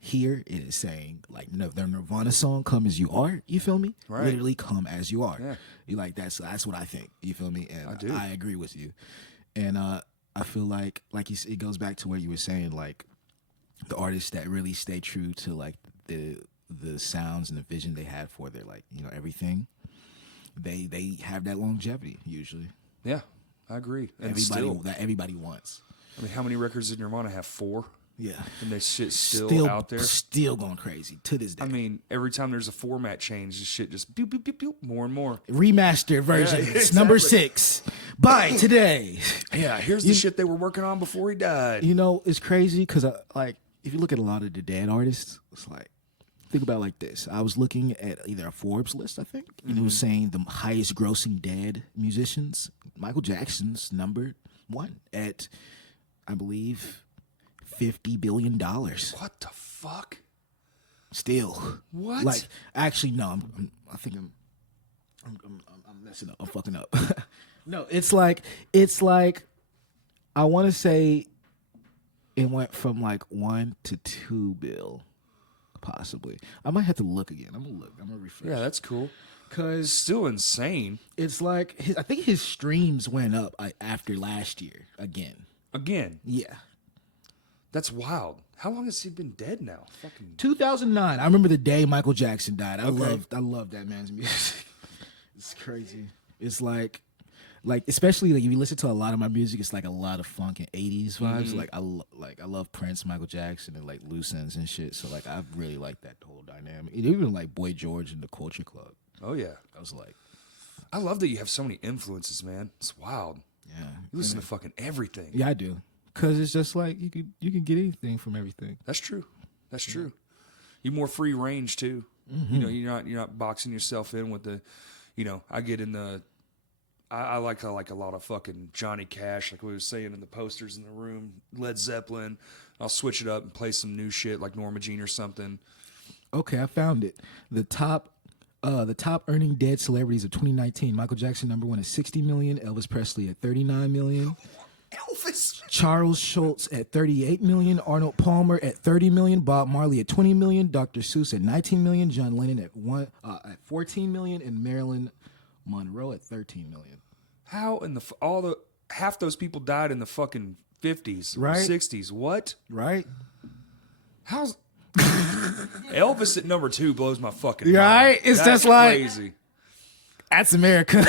here. It is saying like the Nirvana song, "Come as You Are." You feel me? Right. Literally, come as you are. Yeah. You like that's what I think. You feel me? And I do. I agree with you. And I feel like you, it goes back to what you were saying, like the artists that really stay true to like the sounds and the vision they had for their like everything. They have that longevity usually. Yeah, I agree. And everybody wants. I mean, how many records did Nirvana have? 4. Yeah. And this shit's still out there. Still going crazy to this day. I mean, every time there's a format change, this shit just boop, boop, boop, boop, more and more. Remastered version. Yeah, exactly. Number 6. Buy today. Yeah, here's the shit they were working on before he died. It's crazy because like if you look at a lot of the dead artists, it's like think about it like this. I was looking at either a Forbes list, I think, and it was saying the highest grossing dead musicians. Michael Jackson's number one at, I believe, $50 billion. What the fuck? Still. What? Like, actually, no. I think I'm messing up. I'm fucking up. No, it's like I want to say it went from like 1 to 2 bill, possibly. I might have to look again. I'm gonna look. I'm gonna refresh. Yeah, that's cool. Cause Still insane. it's like I think his streams went up after last year again. Again, Yeah. that's wild. How long has he been dead now? Fucking 2009. I remember the day Michael Jackson died. I Okay. love that man's music. It's crazy. It's like especially like if you listen to a lot of my music, it's like a lot of funk and 80s vibes. Like I love Prince, Michael Jackson, and like Loose Ends and shit. So like I really like that whole dynamic. And even like Boy George and the Culture Club. Oh yeah. I was like, I love that you have so many influences, man. It's wild. yeah, You listen to fucking everything. yeah, I do. Cause it's just like you can get anything from everything. That's true. That's true. You're more free range too. You know, you're not boxing yourself in with the, you know, I get in the, I like a lot of fucking Johnny Cash, like we were saying in the posters in the room, Led Zeppelin. I'll switch it up and play some new shit like Norma Jean or something. Okay, I found it. The top earning dead celebrities of 2019. Michael Jackson number one at 60 million. Elvis Presley at 39 million. Elvis. Charles Schultz at 38 million. Arnold Palmer at 30 million. Bob Marley at 20 million. Dr. Seuss at 19 million. John Lennon at 14 million, and Marilyn Monroe at 13 million. How in the half those people died in the fucking 50s, Right. 60s. What? Right? How's Elvis at number 2 blows my fucking mind. Right? It's That's just like- crazy. That's America.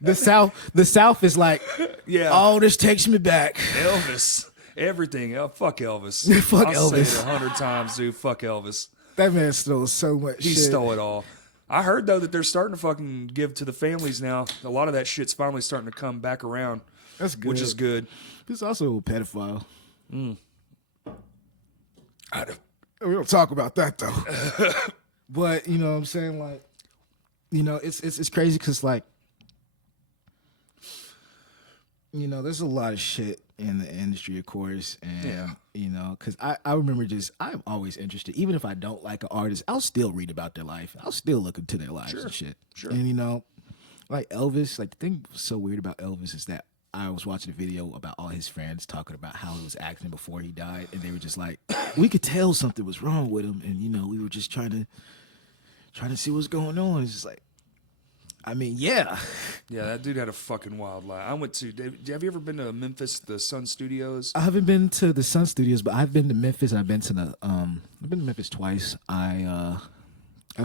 The South is like, Yeah. oh, this takes me back. Elvis. Everything. Fuck Elvis. Fuck I'll Elvis. say it 100 times, dude. Fuck Elvis. That man stole so much He shit. stole it all. I heard though that they're starting to fucking give to the families now. A lot of that shit's finally starting to come back around. That's good. Which is good. He's also a pedophile. I don't- We don't talk about that though. But you know what I'm saying, like, you know, it's crazy because like, you know, there's a lot of shit in the industry, of course, and Yeah. you know, because I remember I'm always interested, even if I don't like an artist, I'll still read about their life. I'll still look into their lives and shit. Sure. And you know, like Elvis, like the thing so weird about Elvis is that I was watching a video about all his friends talking about how he was acting before he died, and they were just like, we could tell something was wrong with him, and you know, we were just trying to see what's going on. It's just like, I mean, yeah. Yeah, that dude had a fucking wild life. Have you ever been to Memphis, the Sun Studios? I haven't been to the Sun Studios, but I've been to Memphis. I've been to Memphis twice. I've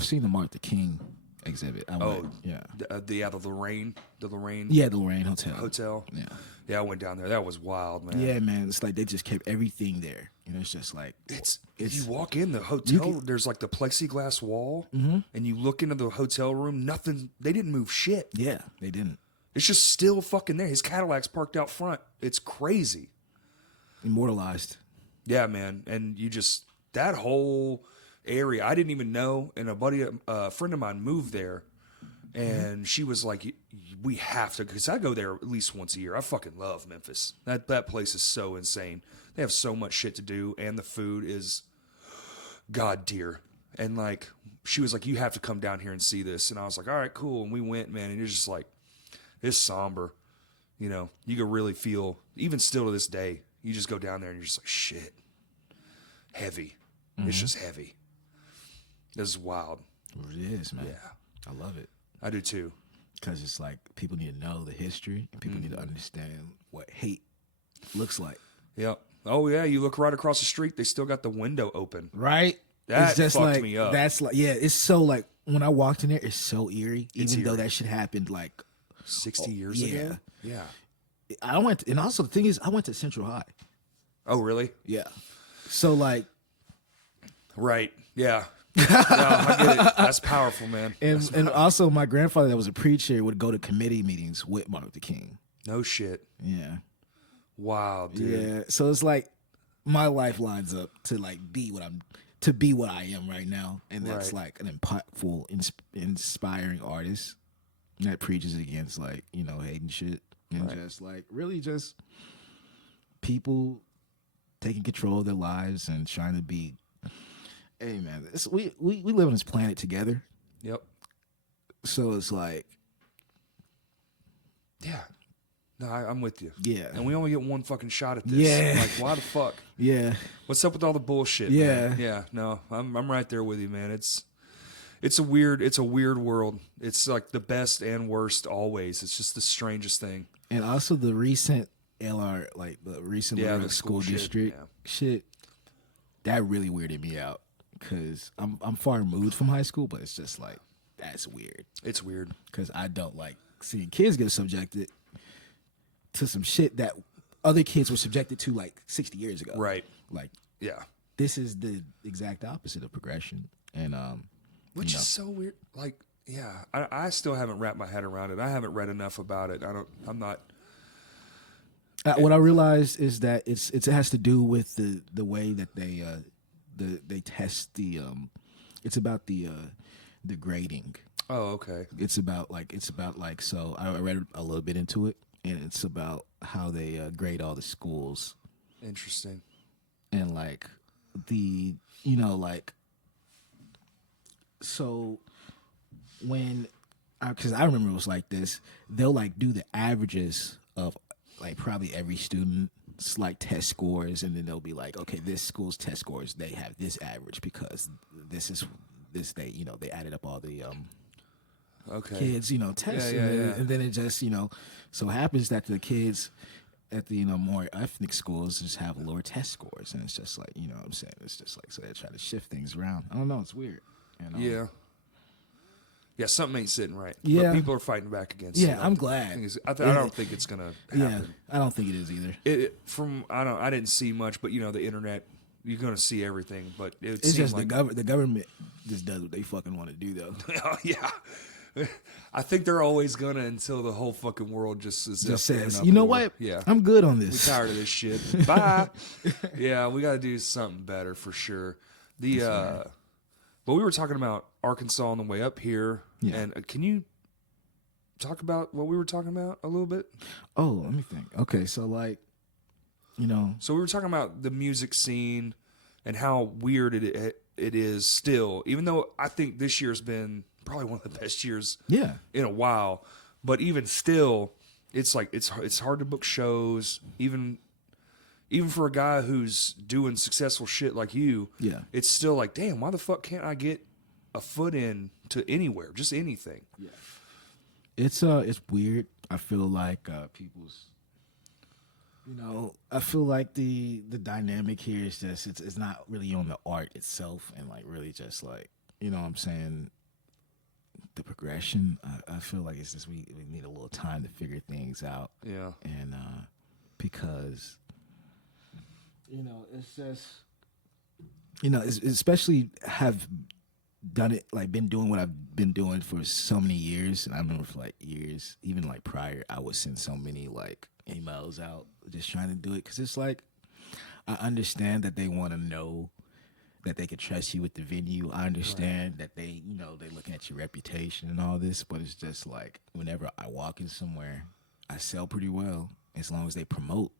seen the Martin Luther King exhibit. The Lorraine. The Lorraine Yeah, the Lorraine Hotel. Hotel. Yeah. I went down there. That was wild, man. Yeah, man. It's like they just kept everything there. You know, it's just like It's you walk in the hotel, there's like the plexiglass wall, and you look into the hotel room. Nothing. They didn't move shit. yeah, they didn't. It's just still fucking there. His Cadillac's parked out front. It's crazy. Immortalized. Yeah, man. And that whole area, I didn't even know. And a friend of mine moved there, and she was like, "We have to," because I go there at least once a year. I fucking love Memphis. That place is so insane. They have so much shit to do, and the food is god tier. And like, she was like, "You have to come down here and see this." And I was like, "All right, cool." And we went, man. And it's just like, it's somber. You know, you can really feel, even still to this day, you just go down there and you're just like, shit, heavy. It's just heavy. This is wild. It is, man. Yeah, I love it. I do too. Because it's like people need to know the history, and people need to understand what hate looks like. Yep. Oh yeah, you look right across the street, they still got the window open. Right? That it's just fucked like, me up. That's like, yeah, it's so like, when I walked in there, it's so eerie, even though eerie. that shit happened like, 60 years yeah. ago? Yeah. and also the thing is, I went to Central High. Oh, really? Yeah. So like, Right. Yeah. No, I get it. That's powerful, man. and also my grandfather that was a preacher would go to committee meetings with Martin Luther King. No shit. Yeah. Wow, dude. Yeah. So it's like, my life lines up to like be what I am right now, and that's Right. like an impactful, inspiring artist that preaches against like hating shit and just like really just people taking control of their lives and trying to be. Hey man, we live on this planet together, Yep. so it's like Yeah. No, I'm with you. yeah, And we only get one fucking shot at this. Yeah. Like, why the fuck? yeah, What's up with all the bullshit? Yeah. Man? Yeah. No, I'm right there with you, man. It's a weird world. It's like the best and worst always. It's just the strangest thing. and also the recent The school shit, district yeah. shit that really weirded me out because I'm far removed from high school, but it's just like that's weird It's weird. because I don't like seeing kids get subjected to some shit that other kids were subjected to like 60 years ago. Right. Like Yeah. this is the exact opposite of progression, and Which is so weird. Like, yeah, I still haven't wrapped my head around it. I haven't read enough about it. I'm not. What I realized is that it has to do with the way that they test the it's about the grading. Oh, okay. It's about like so I read a little bit into it, and it's about how they grade all the schools Interesting. and like like so when because I remember it was like this, they'll like do the averages of like probably every student's like test scores, and then they'll be like, okay, this school's test scores, they have this average because this they they added up all the Okay. kids tests, Yeah, yeah. and then it just so happens that the kids at the more ethnic schools just have lower test scores, and it's just like what I'm saying, it's just like so they try to shift things around. I don't know, it's weird. Yeah. Yeah, something ain't sitting right. Yeah. But people are fighting back against it. Yeah, I'm glad. I don't think it's gonna happen. Yeah, I don't think it is either. I didn't see much, but the internet, you're gonna see everything. But It's just the government just does what they fucking want to do, though. Yeah. I think they're always gonna until the whole fucking world just is Just up in says, uproar. you know what? Yeah. I'm good on We're this. tired of this shit. Bye. Yeah, we got to do something better for sure. But we were talking about Arkansas on the way up here, Yeah. and can you talk about what we were talking about a little bit? Oh, let me think. Okay, so like, So we were talking about the music scene and how weird it is still, even though I think this year's been probably one of the best years yeah, in a while. But even still, it's like it's hard to book shows, even for a guy who's doing successful shit like you. yeah. It's still like, damn, why the fuck can't I get a foot in to anywhere, just anything? Yeah. It's weird. I feel like people's I feel like the dynamic here is just it's not really on the art itself, and like really just like what I'm saying, the progression. I feel like it's just we need a little time to figure things out. Yeah. And because it's just especially have done it, like been doing what I've been doing for so many years, and I remember for like years, even like prior, I would send so many like emails out just trying to do it because it's like I understand that they want to know that they could trust you with the venue. I understand that they they're looking at your reputation and all this, but it's just like whenever I walk in somewhere, I sell pretty well as long as they promote.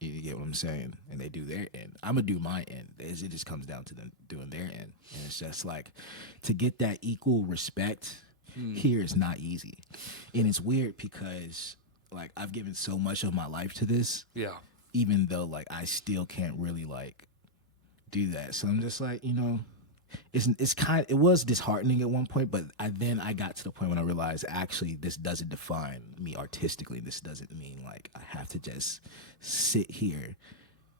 You get what I'm saying? And they do their end. I'm going to do my end. It just comes down to them doing their end. And it's just like to get that equal respect here is not easy. And it's weird because like I've given so much of my life to this. Yeah. Even though like I still can't really like do that. So I'm just like, it was disheartening at one point, but I got to the point when I realized actually this doesn't define me artistically. This doesn't mean like I have to just sit here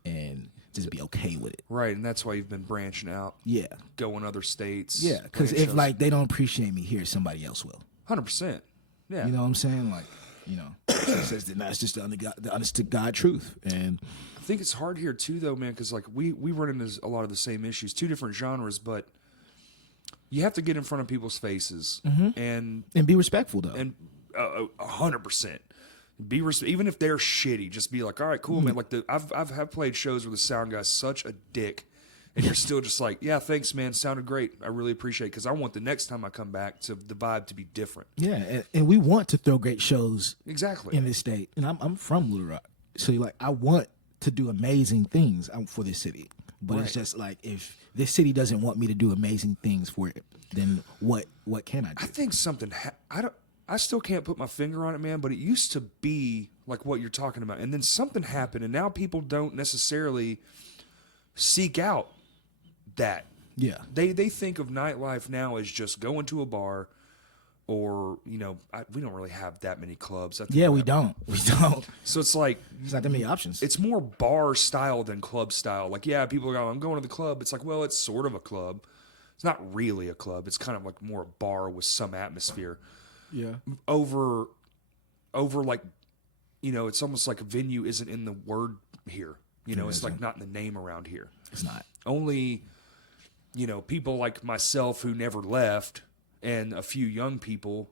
and just be okay with it. Right, and that's why you've been branching out. Yeah. Going other states. Yeah, because if like they don't appreciate me here, somebody else will. 100%. Yeah. You know what I'm saying? Like, that's just the honest to God truth. And I think it's hard here too, though, man, because like we run into a lot of the same issues, two different genres, but you have to get in front of people's faces and be respectful though. and 100%. Even if they're shitty, just be like, all right, cool, man. Like I've played shows where the sound guy's such a dick, and you're still just like, yeah, thanks, man, sounded great. I really appreciate it because I want the next time I come back to the vibe to be different. Yeah, and we want to throw great shows Exactly. in this state, and I'm from Little Rock, so like I want to do amazing things for this city, but it's just like if this city doesn't want me to do amazing things for it, then what can I do? I think something. I still can't put my finger on it, man. But it used to be like what you're talking about, and then something happened, and now people don't necessarily seek out that. Yeah, They think of nightlife now as just going to a bar, or we don't really have that many clubs. Yeah, we don't. So it's like There's not that many options. it's more bar style than club style. Like, yeah, people go, I'm going to the club. It's like, well, it's sort of a club. It's not really a club. It's kind of like more a bar with some atmosphere. Yeah. Over like, it's almost like a venue isn't in the word here. It's like not in the name around here. It's not. Only, people like myself who never left and a few young people,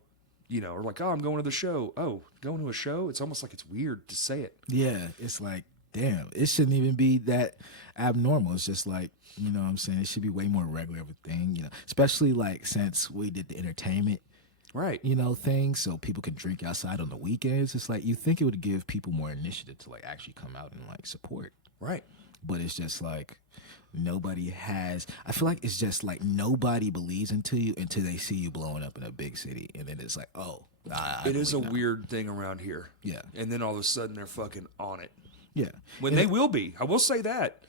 are like, oh, I'm going to the show. Oh, going to a show? It's almost like it's weird to say it. Yeah, it's like, damn, it shouldn't even be that abnormal. It's just like, what I'm saying? It should be way more regular of a thing, especially like since we did the entertainment, right? Thing, so people can drink outside on the weekends. It's like you think it would give people more initiative to like actually come out and like support. Right. But it's just like nobody has. I feel like it's just like nobody believes into you until they see you blowing up in a big city, and then it's like, oh, it is a weird thing around here. Yeah. And then all of a sudden they're fucking on it. Yeah. When they will be. I will say that.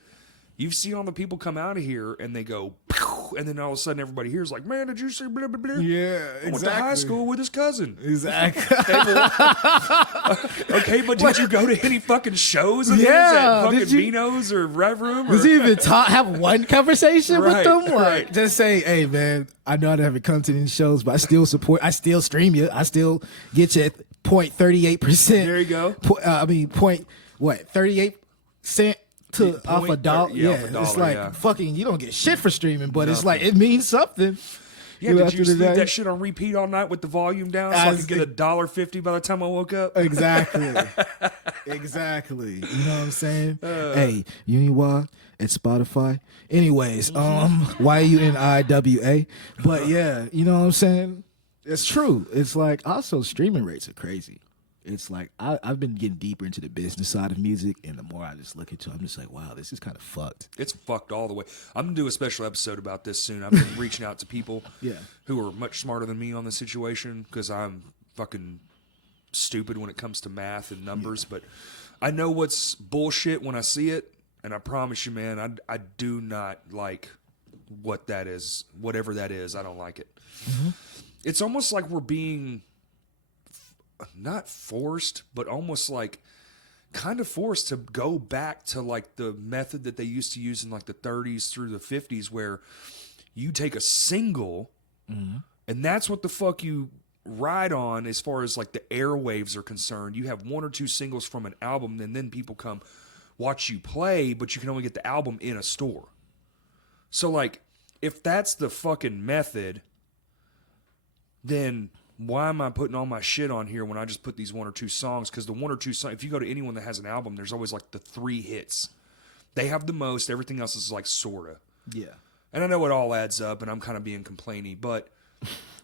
You've seen all the people come out of here and they go, pew, and then all of a sudden everybody here's like, man, did you see blah, blah, blah? Yeah, I went to high school with his cousin. Exactly. Okay, but did you go to any fucking shows of his at fucking Vino's or Rev Room? Does he even have one conversation with Right, them? Like, right. just say, hey, man, I know I haven't come to these shows, but I still support, I still stream you. I still get you at 0.38%. There you go. 38 cent to off a dollar. Yeah, Yeah, off a dollar, it's like yeah. fucking, you don't get shit for streaming, but it's like, it means something. Yeah, did you just leave that shit on repeat all night with the volume down so I could get $1.50 by the time I woke up? Exactly. Exactly. You know what I'm saying? Hey, Yuni Wa at Spotify. Anyways, YUNIWA. But yeah, you know what I'm saying? It's true. It's like also streaming rates are crazy. It's like I've been getting deeper into the business side of music, and the more I just look into it, I'm just like, wow, this is kind of fucked. It's fucked all the way. I'm going to do a special episode about this soon. I've been reaching out to people who are much smarter than me on the situation because I'm fucking stupid when it comes to math and numbers. But I know what's bullshit when I see it, and I promise you, man, I do not like what that is. Whatever that is, I don't like it. Mm-hmm. It's almost like we're being not forced, but almost like kind of forced to go back to like the method that they used to use in like the 30s through the 50s where you take a single and that's what the fuck you ride on as far as like the airwaves are concerned. You have one or two singles from an album and then people come watch you play, but you can only get the album in a store. So like if that's the fucking method, then why am I putting all my shit on here when I just put these one or two songs? Because the one or two songs, if you go to anyone that has an album, there's always like the 3 hits. They have the most. Everything else is like sorta. Yeah. And I know it all adds up, and I'm kind of being complainy, but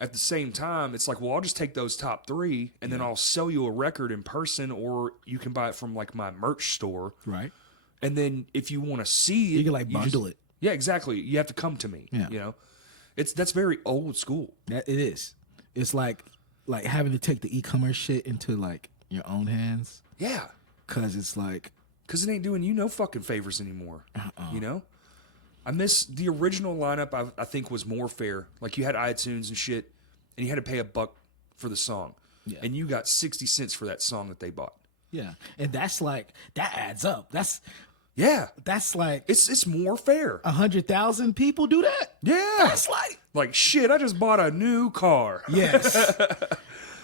at the same time, it's like, well, I'll just take those top 3, and then I'll sell you a record in person, or you can buy it from like my merch store. Right. And then if you want to see it, you can like bundle it. Yeah, exactly. You have to come to me. Yeah. That's very old school. That it is. It's like having to take the e-commerce shit into like your own hands. Yeah. Cause it's like, cause it ain't doing you no fucking favors anymore. You know, I miss the original lineup. I think was more fair. Like you had iTunes and shit, and you had to pay $1 for the song, and you got 60 cents for that song that they bought. Yeah, and that's like that adds up. That's like it's more fair. 100,000 people do that. Yeah, that's like shit. I just bought a new car. Yes,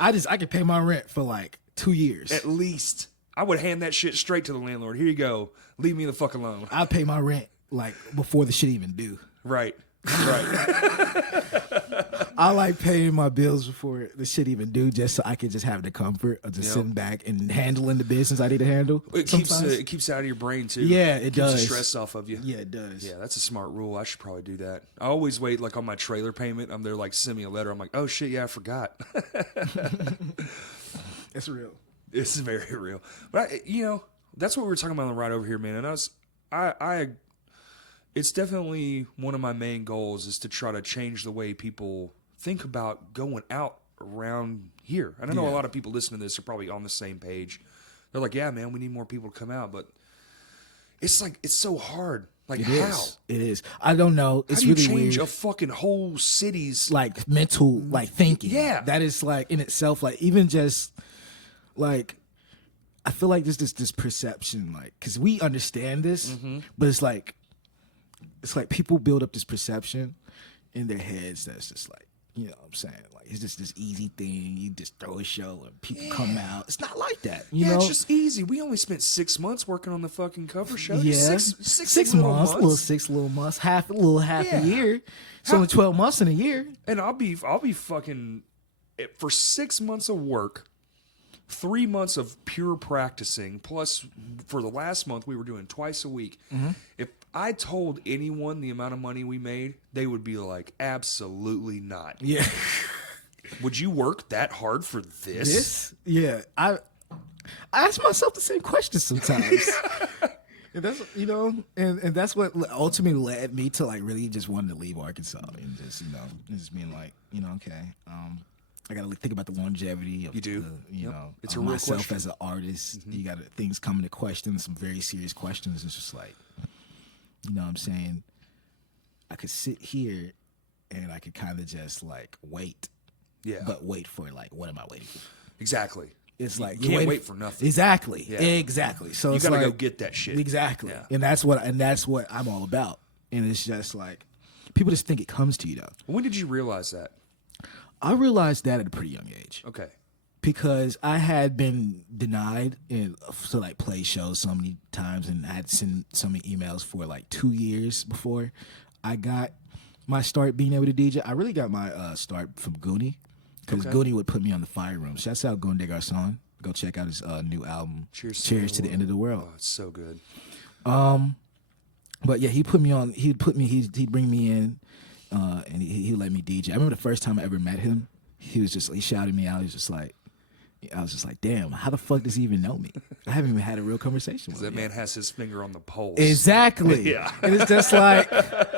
I could pay my rent for like 2 years at least. I would hand that shit straight to the landlord. Here you go. Leave me the fuck alone. I pay my rent like before the shit even due. Right. I like paying my bills before the shit even due, just so I can just have the comfort of just sitting back and handling the business I need to handle. It keeps it out of your brain too. Yeah, it keeps does. the stress off of you. Yeah, it does. Yeah, that's a smart rule. I should probably do that. I always wait like on my trailer payment. I'm there like send me a letter. I'm like, oh shit, yeah, I forgot. It's real. It's very real. But that's what we were talking about on the ride over here, man. And it's definitely one of my main goals is to try to change the way people think about going out around here. And I know a lot of people listening to this are probably on the same page. They're like, yeah, man, we need more people to come out. But it's like, it's so hard. Like, how? It is. I don't know. It's how do you really change weird. a fucking whole city's like mental, like thinking. Yeah. That is like in itself, like even just like, I feel like there's this perception, like, because we understand this, but it's like people build up this perception in their heads that's just like, you know what I'm saying? Like, it's just this easy thing. You just throw a show and people come out. It's not like that. You know? It's just easy. We only spent 6 months working on the fucking cover show. Yeah. Six months. Half Yeah. a year. It's only 12 months in a year. And I'll be fucking, for 6 months of work, 3 months of pure practicing, plus for the last month we were doing twice a week. If I told anyone the amount of money we made, they would be like, absolutely not. Yeah. Would you work that hard for this? Yeah. I ask myself the same question sometimes. And that's, and that's what ultimately led me to like really just wanting to leave Arkansas and just, just being like, okay, I got to think about the longevity of It's a real myself question. as an artist. You got things coming to question, some very serious questions. It's just like, you know what I'm saying? I could sit here and I could kind of just like wait. Yeah. But wait for like, what am I waiting for? Exactly. It's like you can't wait for nothing. Exactly. Yeah. Exactly. So You it's gotta like, go get that shit. Exactly. Yeah. And that's what I'm all about. And it's just like people just think it comes to you though. When did you realize that? I realized that at a pretty young age. Okay. Because I had been denied to like play shows so many times, and I had sent so many emails for like 2 years before I got my start being able to DJ. I really got my start from Goonie, because Goonie would put me on the Fire Room. Shouts out Gonde Garçon. Go check out his new album. Cheers to the End of the World. Oh, it's so good. But yeah, he put me on. He'd bring me in, and he let me DJ. I remember the first time I ever met him. He shouted me out. I was just like, damn, how the fuck does he even know me? I haven't even had a real conversation with him. That man has his finger on the pulse. Exactly. Yeah. And it's just like,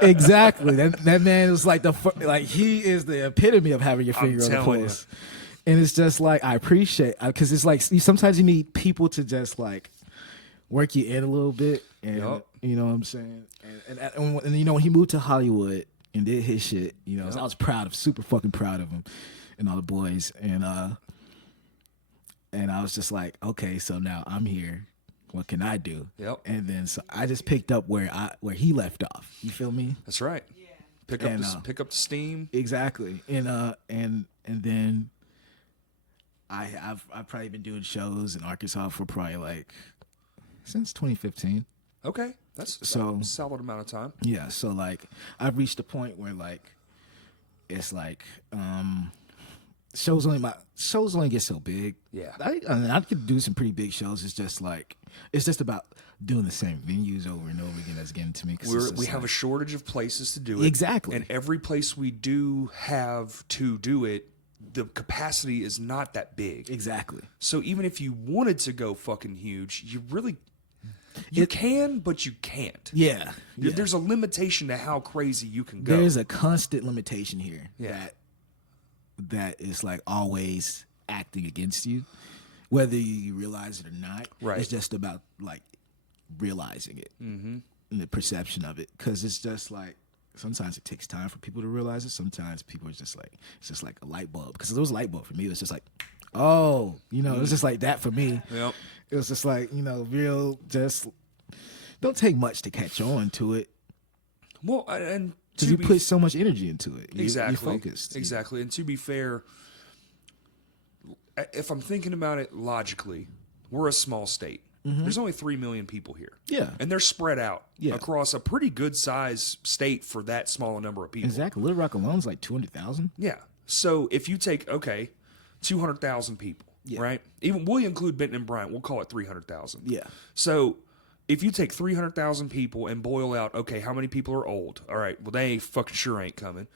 exactly. That man is like he is the epitome of having your finger on the pulse. And it's just like, I appreciate, because it's like, sometimes you need people to just like work you in a little bit. And you know what I'm saying? And when he moved to Hollywood and did his shit, I was super fucking proud of him and all the boys. And I was just like, okay, so now I'm here. What can I do? Yep. And then so I just picked up where he left off. You feel me? That's right. Yeah. Pick up the steam. Exactly. And then I've probably been doing shows in Arkansas for probably like since 2015. Okay. That's a solid amount of time. Yeah. So like I've reached a point where like it's like shows only get so big. Yeah. I could do some pretty big shows. It's just about doing the same venues over and over again. That's getting to me. We have a shortage of places to do it. Exactly. And every place we do have to do it, the capacity is not that big. Exactly. So even if you wanted to go fucking huge, you can, but you can't. Yeah. There's a limitation to how crazy you can go. There's a constant limitation here. Yeah. That is like always acting against you, whether you realize it or not. Right. It's just about like realizing it and the perception of it, because it's just like sometimes it takes time for people to realize it. Sometimes people are just like, it's just like a light bulb, because it was a light bulb for me. It was just like, oh, it was just like that for me. Yep. It was just like, real, just don't take much to catch on to it. Well, and because you put so much energy into it. Exactly. You're focused. Exactly. And to be fair, if I'm thinking about it logically, we're a small state. There's only 3 million people here. Yeah. And they're spread out Yeah. across a pretty good size state for that small a number of people. Exactly. Little Rock alone's like 200,000. Yeah. So if you take, 200,000 people, Yeah. right? Even we'll include Benton and Bryant. We'll call it 300,000. Yeah. So if you take 300,000 people and boil out, okay, how many people are old? All right, well, they fucking sure ain't coming.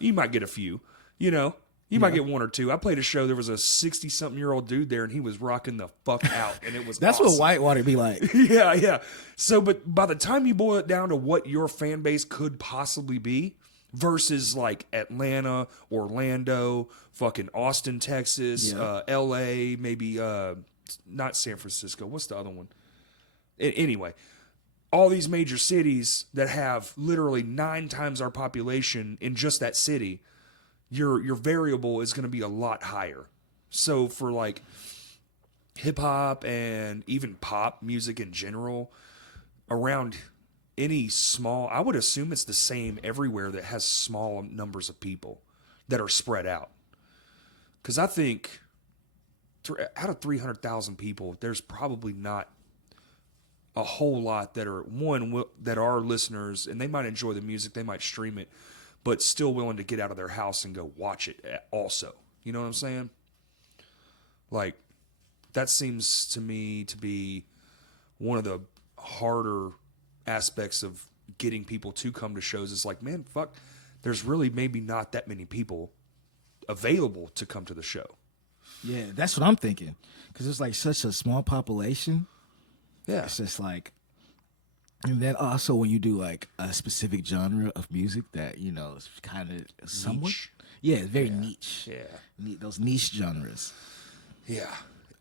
You might get a few, You might get one or two. I played a show. There was a 60-something-year-old dude there, and he was rocking the fuck out, and it was That's awesome. what Whitewater be like. Yeah. So, but by the time you boil it down to what your fan base could possibly be versus like Atlanta, Orlando, fucking Austin, Texas, L.A., maybe not San Francisco. What's the other one? Anyway, all these major cities that have literally 9 times our population in just that city, your variable is going to be a lot higher. So for like hip hop and even pop music in general, around any small, I would assume it's the same everywhere that has small numbers of people that are spread out. Because I think out of 300,000 people, there's probably not a whole lot that are that are listeners, and they might enjoy the music, they might stream it, but still willing to get out of their house and go watch it also. You know what I'm saying? Like, that seems to me to be one of the harder aspects of getting people to come to shows. Is like, man, fuck, there's really maybe not that many people available to come to the show. Yeah, that's what I'm thinking. Because it's like such a small population. Yeah. It's just like, and then also when you do like a specific genre of music that, is kind of somewhat. Niche. Yeah, it's very niche. Yeah. Those niche genres. Yeah.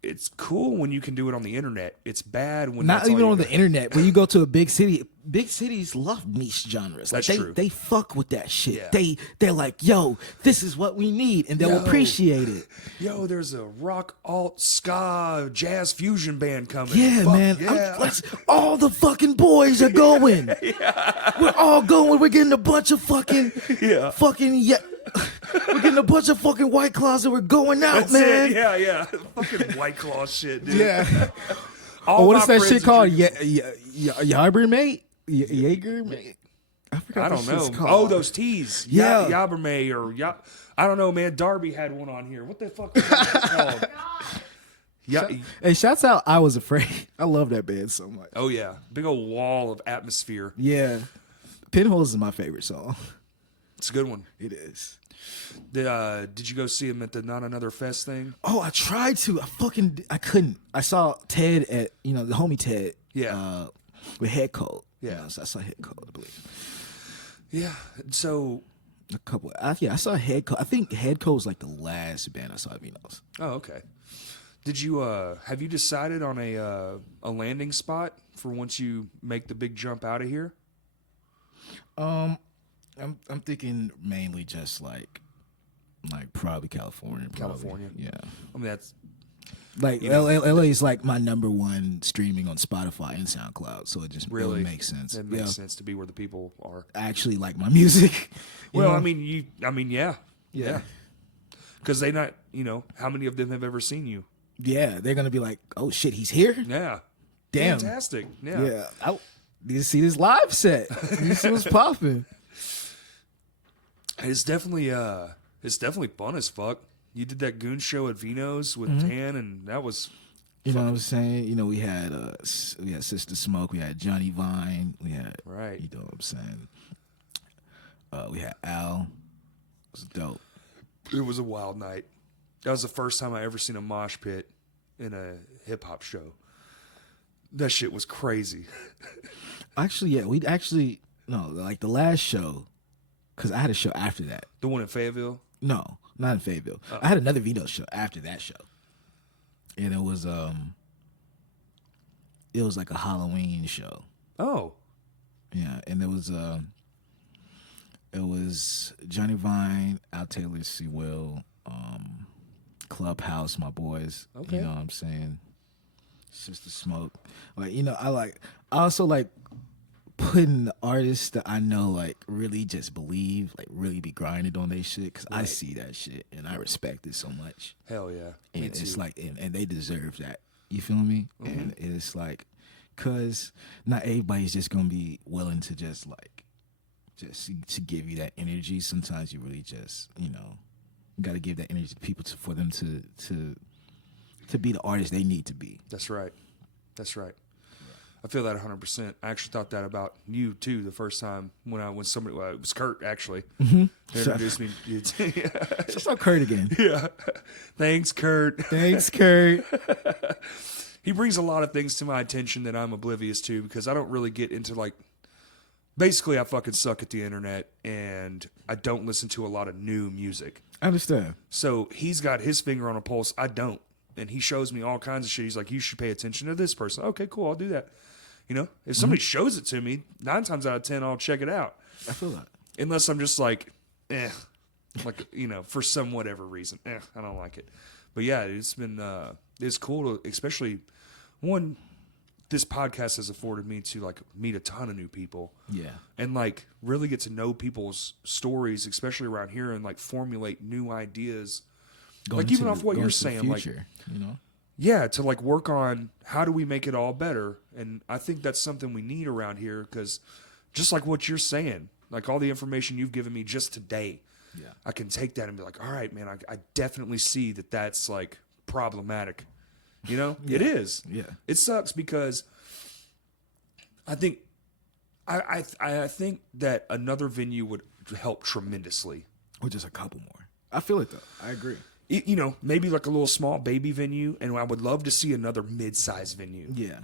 It's cool when you can do it on the internet. It's bad when Not that's even all you on the got. internet. When you go to a big city, big cities love niche genres. Like That's true. They fuck with that shit. Yeah. They're like, yo, this is what we need, and they'll Yo. appreciate it. Yo, there's a rock, alt, ska, jazz fusion band coming. Yeah, Fuck man. Yeah. All the fucking boys are going. We're all going. We're getting a bunch of fucking, we're getting a bunch of fucking White Claws and we're going out, That's man. it. Yeah. Fucking White Claw shit, dude. Yeah. All What my is that friends shit are called? drinking- Jaeger mate? Jaeger mate? I forgot I what don't that shit's know. called. Oh, those teas. Yeah. Yaberme or I don't know, man. Darby had one on here. What the fuck was that called? Yeah. Hey, shouts out I Was Afraid. I love that band so much. Oh yeah. Big old wall of atmosphere. Yeah. Pinholes is my favorite song. It's a good one. It is. Did you go see him at the Not Another Fest thing? Oh, I tried to. I couldn't. I saw Ted at, the homie Ted. Yeah. With Head Cold. Yeah. So I saw Head Cold, I believe. Yeah. So. I saw Head Cold. I think Head Cold was like the last band I saw at Vino's. Oh, okay. Did you have you decided on a landing spot for once you make the big jump out of here? I'm thinking mainly just like probably California. California. Yeah. I mean, that's Like LA is like my number one streaming on Spotify and SoundCloud, so it just really makes sense. It makes sense to be where the people are. I actually like my music. Well, know? I mean, yeah. Because they not, how many of them have ever seen you? Yeah, they're gonna be like, "Oh shit, he's here." Yeah. Damn. Fantastic. Yeah. Yeah. I need to see this live set. Need to see what's popping. It's definitely fun as fuck. You did that goon show at Vino's with Tan, and that was. You know what I'm saying? We had Sister Smoke, we had Johnny Vine, we had Right. You know what I'm saying? We had Al. It was dope. It was a wild night. That was the first time I ever seen a mosh pit in a hip hop show. That shit was crazy. Actually, yeah, like the last show, because I had a show after that. The one in Fayetteville. No, not in Fayetteville. I had another Vito show after that show, and it was like a Halloween show. Oh. Yeah, and it was Johnny Vine, Al Taylor, C. Will, Clubhouse, my boys. Okay. You know what I'm saying? Sister Smoke. Like, I also like putting the artists that I know like really just believe, like really be grinding on their shit, because I see that shit and I respect it so much. Hell yeah. And Me too. it's like, and they deserve that. You feel me? And it's like, cause not everybody's just gonna be willing to just to give you that energy. Sometimes you really just, you got to give that energy to people for them to be the artist they need to be. That's right. That's right. I feel that 100%. I actually thought that about you too the first time when somebody, it was Kurt actually, introduced me. So stop Kurt again. Yeah. Thanks, Kurt. Thanks, Kurt. He brings a lot of things to my attention that I'm oblivious to because I don't really get into basically I fucking suck at the internet and I don't listen to a lot of new music. I understand. So he's got his finger on a pulse. I don't. And he shows me all kinds of shit. He's like, you should pay attention to this person. Okay, cool. I'll do that. If somebody shows it to me, 9 times out of 10, I'll check it out. I feel that. Unless I'm just like, for some whatever reason, I don't like it. But yeah, it's been, it's cool to, especially one, this podcast has afforded me to meet a ton of new people. Yeah. And really get to know people's stories, especially around here, and formulate new ideas. Even off what you're saying, future, yeah, to work on how do we make it all better. And I think that's something we need around here because just like what you're saying, all the information you've given me just today, I can take that and be like, all right, man, I definitely see that that's problematic. It is. Yeah. It sucks because I think I think that another venue would help tremendously. Or just a couple more. I feel it though. I agree. Maybe a little small baby venue, and I would love to see another mid-sized venue. Yeah.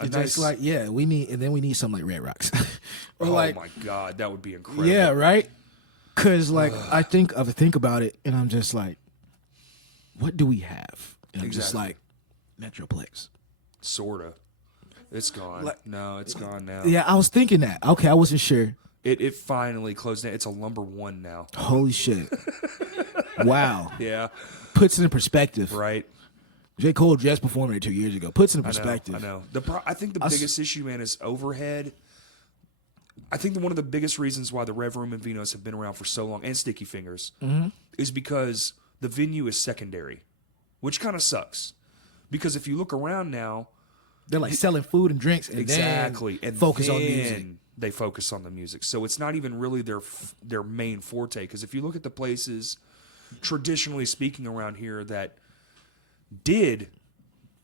Nice, we need something like Red Rocks. Or oh my God, that would be incredible. Yeah, right? Because I think about it, and I'm just like, what do we have? And I'm just like, Metroplex. Sorta. It's gone. No, it's gone now. Yeah, I was thinking that. Okay, I wasn't sure. It finally closed down. It's a Lumber One now. Holy shit. Wow. Yeah. Puts it in perspective. Right. J. Cole just performed it 2 years ago. Puts it in perspective. I know. I think the biggest issue, man, is overhead. I think one of the biggest reasons why the Rev Room and Vinos have been around for so long, and Sticky Fingers, is because the venue is secondary, which kind of sucks. Because if you look around now, they're selling food and drinks and exactly, then and focus on music. They focus on the music, so it's not even really their main forte. Because if you look at the places, traditionally speaking, around here that did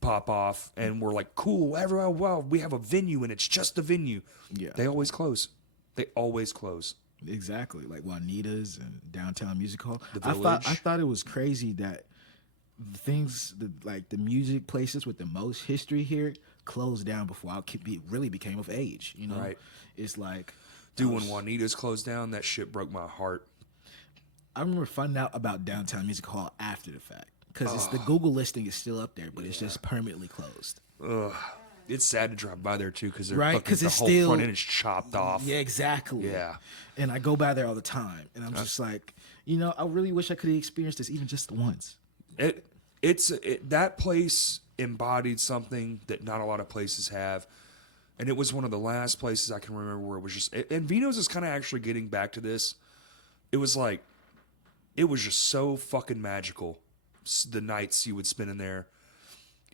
pop off and were cool, everyone, well, we have a venue and it's just a venue. Yeah, they always close. They always close. Exactly, like Juanita's and Downtown Music Hall. The Village. I thought it was crazy that the music places with the most history here closed down before I really became of age. Right? It's like, dude, when Juanita's closed down, that shit broke my heart. I remember finding out about Downtown Music Hall after the fact because the Google listing is still up there, but it's just permanently closed. Ugh. It's sad to drive by there too because the whole front end is chopped off. Yeah, exactly. Yeah, and I go by there all the time, and I'm just like, I really wish I could have experienced this even just once. That place embodied something that not a lot of places have, and it was one of the last places I can remember where it was just. And Vino's is kind of actually getting back to this. It was just so fucking magical. The nights you would spend in there,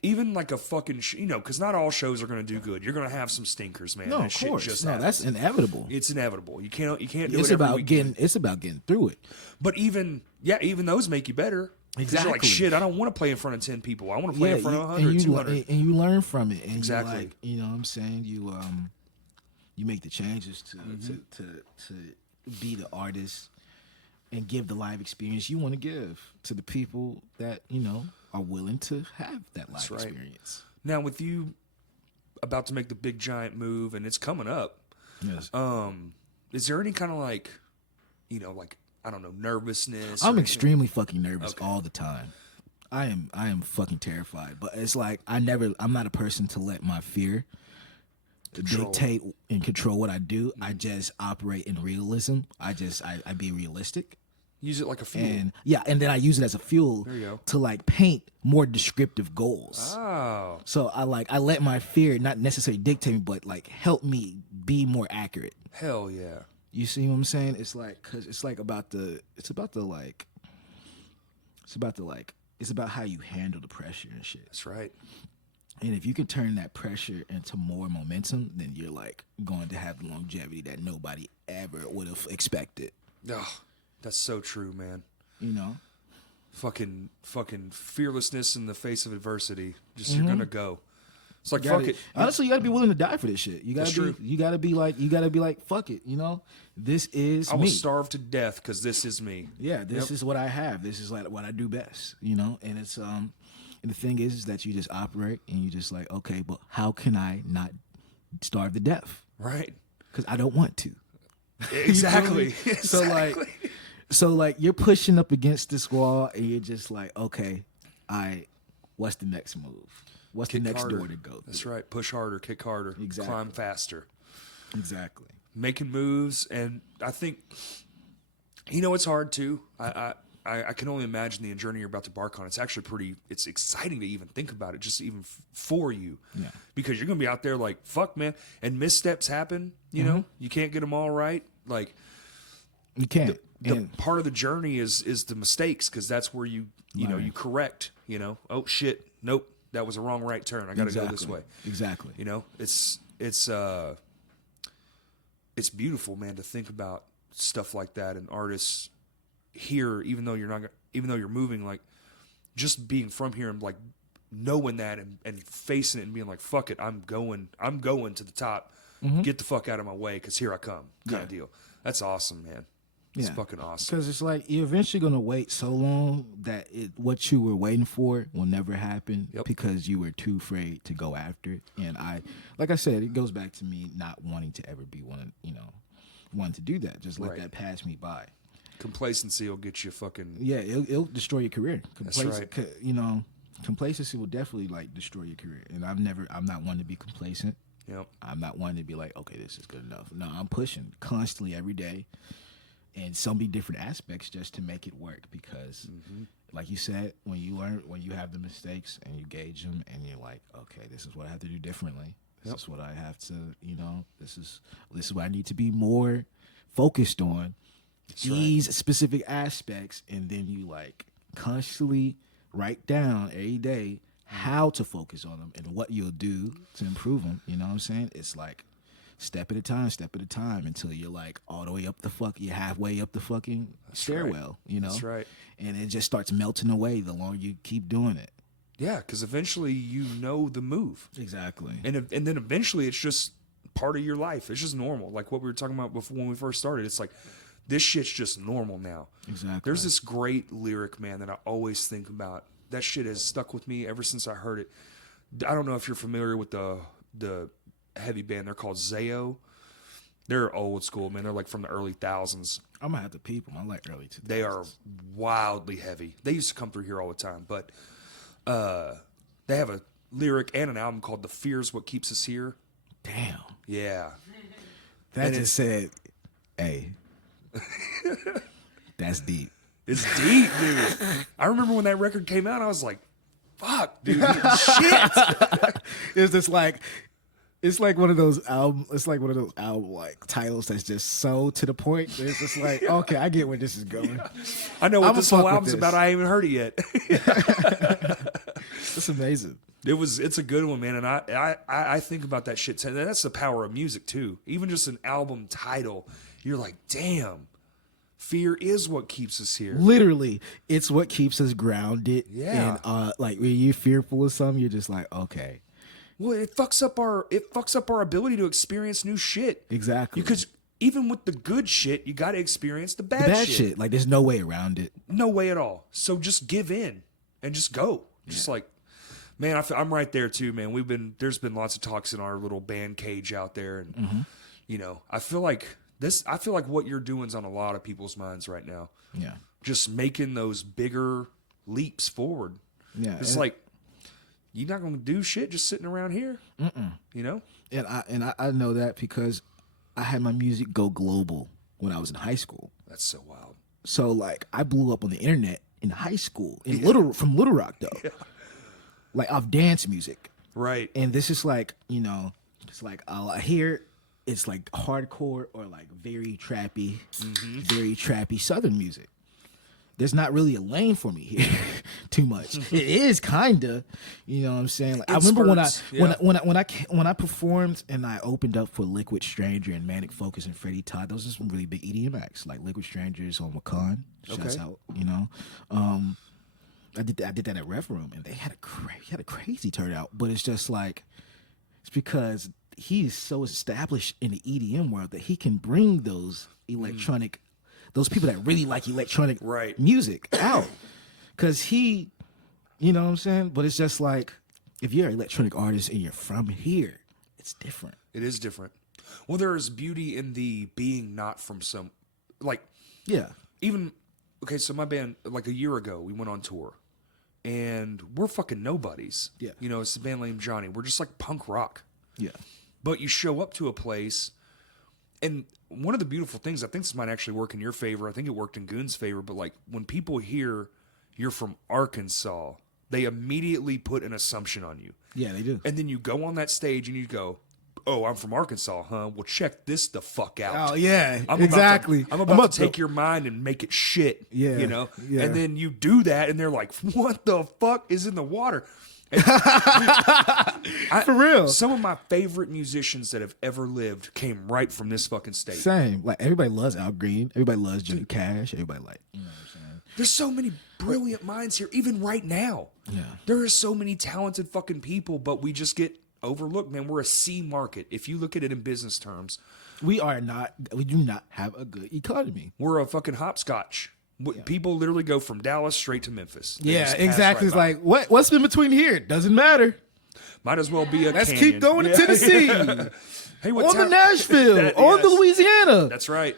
even a fucking because not all shows are going to do good. You're going to have some stinkers, man. No, that of shit course, just no, happens. that's inevitable. It's inevitable. You can't do it's it every about weekend. It's about getting through it. But even those make you better. Exactly. You're like, shit, I don't want to play in front of 10 people. I want to play in front of 100, 200. And you learn from it. And exactly. You know what I'm saying? You make the changes to be the artist and give the live experience you want to give to the people that, are willing to have that live experience. Now, with you about to make the big giant move and it's coming up, yes. Is there any kind of I don't know, nervousness? I'm extremely fucking nervous all the time. I am fucking terrified. But it's I'm not a person to let my fear dictate and control what I do. I just operate in realism. I be realistic. Use it like a fuel. And then I use it as a fuel to paint more descriptive goals. Oh. So I let my fear not necessarily dictate me, but help me be more accurate. Hell yeah. You see what I'm saying? It's about how you handle the pressure and shit. That's right. And if you can turn that pressure into more momentum, then you're like going to have the longevity that nobody ever would have expected. Oh, that's so true, man. You know? Fucking fearlessness in the face of adversity. Just you're gonna go. It's like fuck it. Honestly, you gotta be willing to die for this shit. You gotta That's be. true. You gotta be like, fuck it. You know, this is I will me. starve to death because this is me. Yeah, this is what I have. This is like what I do best. You know, and it's and the thing is that you just operate and you just like, okay, but how can I not starve to death? Right. Because I don't want to. Exactly. Exactly. So like you're pushing up against this wall and you're just like, okay, what's the next move? What's Kick the next harder. door to go through? That's right. Push harder, kick harder, Exactly. climb faster. Exactly. Making moves, and I think, you know, it's hard too. I can only imagine the journey you're about to embark on. It's actually it's exciting to even think about it, just even for you. Yeah. Because you're going to be out there like, fuck, man. And missteps happen, you know? You can't get them all right. Like, You can't. the part of the journey is the mistakes, because that's where you know, you correct, you know? Oh, shit. Nope. That was a wrong right turn. I got to go this way. Exactly. You know? It's beautiful, man, to think about stuff like that, and artists here, even though you're moving, like just being from here and like knowing that and facing it and being like, fuck it, I'm going to the top. Get the fuck out of my way, because here I come, kind of deal. That's awesome, man. It's fucking awesome. Because it's like you're eventually gonna wait so long that what you were waiting for will never happen because you were too afraid to go after it. And like I said, it goes back to me not wanting to ever be wanting to do that. Just let that pass me by. Complacency will get you fucking... Yeah, it'll destroy your career. That's right. You know, complacency will definitely like destroy your career. And I'm not one to be complacent. Yep. I'm not one to be like, okay, this is good enough. No, I'm pushing constantly every day. And so many different aspects just to make it work, because like you said, when you have the mistakes and you gauge them and you're like, okay, this is what I have to do differently. This is what I have to, you know, this is what I need to be more focused on. These specific aspects, and then you like constantly write down every day how to focus on them and what you'll do to improve them. You know what I'm saying? It's like step at a time until you're like all the way up you're halfway up the fucking stairwell, you know? That's right. And it just starts melting away the longer you keep doing it. Yeah, because eventually you know the move. Exactly. And then eventually it's just part of your life. It's just normal. Like what we were talking about before when we first started. It's like, this shit's just normal now. Exactly. There's this great lyric, man, that I always think about. That shit has stuck with me ever since I heard it. I don't know if you're familiar with the heavy band. They're called Zayo. They're old school, man. They're like from the early thousands. I'm gonna have to peep them. I like early 2000s. They are wildly heavy. They used to come through here all the time, but they have a lyric and an album called "The Fear's What Keeps Us Here." Damn. Yeah. That just said, hey, that's deep. It's deep, dude. I remember when that record came out, I was like, fuck, dude, shit. It's just like, it's like one of those album like titles that's just so to the point. It's just like, okay, I get where this is going. I know what I'ma this whole fuck with album's this. about. I ain't even heard it yet. It's amazing. It's a good one, man. And I think about that shit. And that's the power of music too. Even just an album title, you're like, damn, fear is what keeps us here. Literally, it's what keeps us grounded. Yeah. And like when you're fearful of something, you're just like, okay. Well, it fucks up our ability to experience new shit. Exactly. Because even with the good shit, you got to experience the bad shit. Like there's no way around it. No way at all. So just give in and just go. Just like, man, I'm right there too, man. There's been lots of talks in our little band cage out there, and you know, I feel like what you're doing's on a lot of people's minds right now. Yeah. Just making those bigger leaps forward. Yeah. It's like, you're not going to do shit just sitting around here. You know? And I know that because I had my music go global when I was in high school. That's so wild. So like I blew up on the internet in high school from Little Rock though. Yeah. Like off dance music. Right. And this is like, you know, it's like I hear it's like hardcore or like very trappy Southern music. there's not really a lane for me here too much. It is kinda, you know what I'm saying? Like, I remember when I performed and I opened up for Liquid Stranger and Manic Focus and Freddie Todd. Those are some really big EDM acts, like Liquid Strangers on Wakan. Shouts out, you know. I did that at Rev Room, and they had a crazy turnout. But it's just like, it's because he is so established in the EDM world that he can bring those electronic, those people that really like electronic music out. Because he, you know what I'm saying? But it's just like, if you're an electronic artist and you're from here, it's different. It is different. Well, there is beauty in the being not from some, like, yeah. Even, okay, so my band, like a year ago, we went on tour. And we're fucking nobodies. Yeah. You know, it's a band named Johnny. We're just like punk rock. Yeah. But you show up to a place, and one of the beautiful things, I think this might actually work in your favor. I think it worked in Goon's favor. But like when people hear you're from Arkansas, they immediately put an assumption on you. Yeah, they do. And then you go on that stage and you go, "Oh, I'm from Arkansas, huh? Well, check this the fuck out." Oh, yeah, I'm exactly. I'm about to take your mind and make it shit. Yeah, you know? yeah. And then you do that, and they're like, "What the fuck is in the water?" And For real. Some of my favorite musicians that have ever lived came right from this fucking state. Same. Like, everybody loves Al Green. Everybody loves Johnny Cash. Everybody like, you know what I'm saying? There's so many brilliant minds here, even right now. Yeah. There are so many talented fucking people, but we just get overlooked, man. We're a C market. If you look at it in business terms, we do not have a good economy. We're a fucking hopscotch. People literally go from Dallas straight to Memphis. They Yeah, just exactly. pass right It's like, what's in between here? Doesn't matter. might as well be a Let's canyon. keep going to Tennessee. Hey, on to Nashville. On to Louisiana. That's right.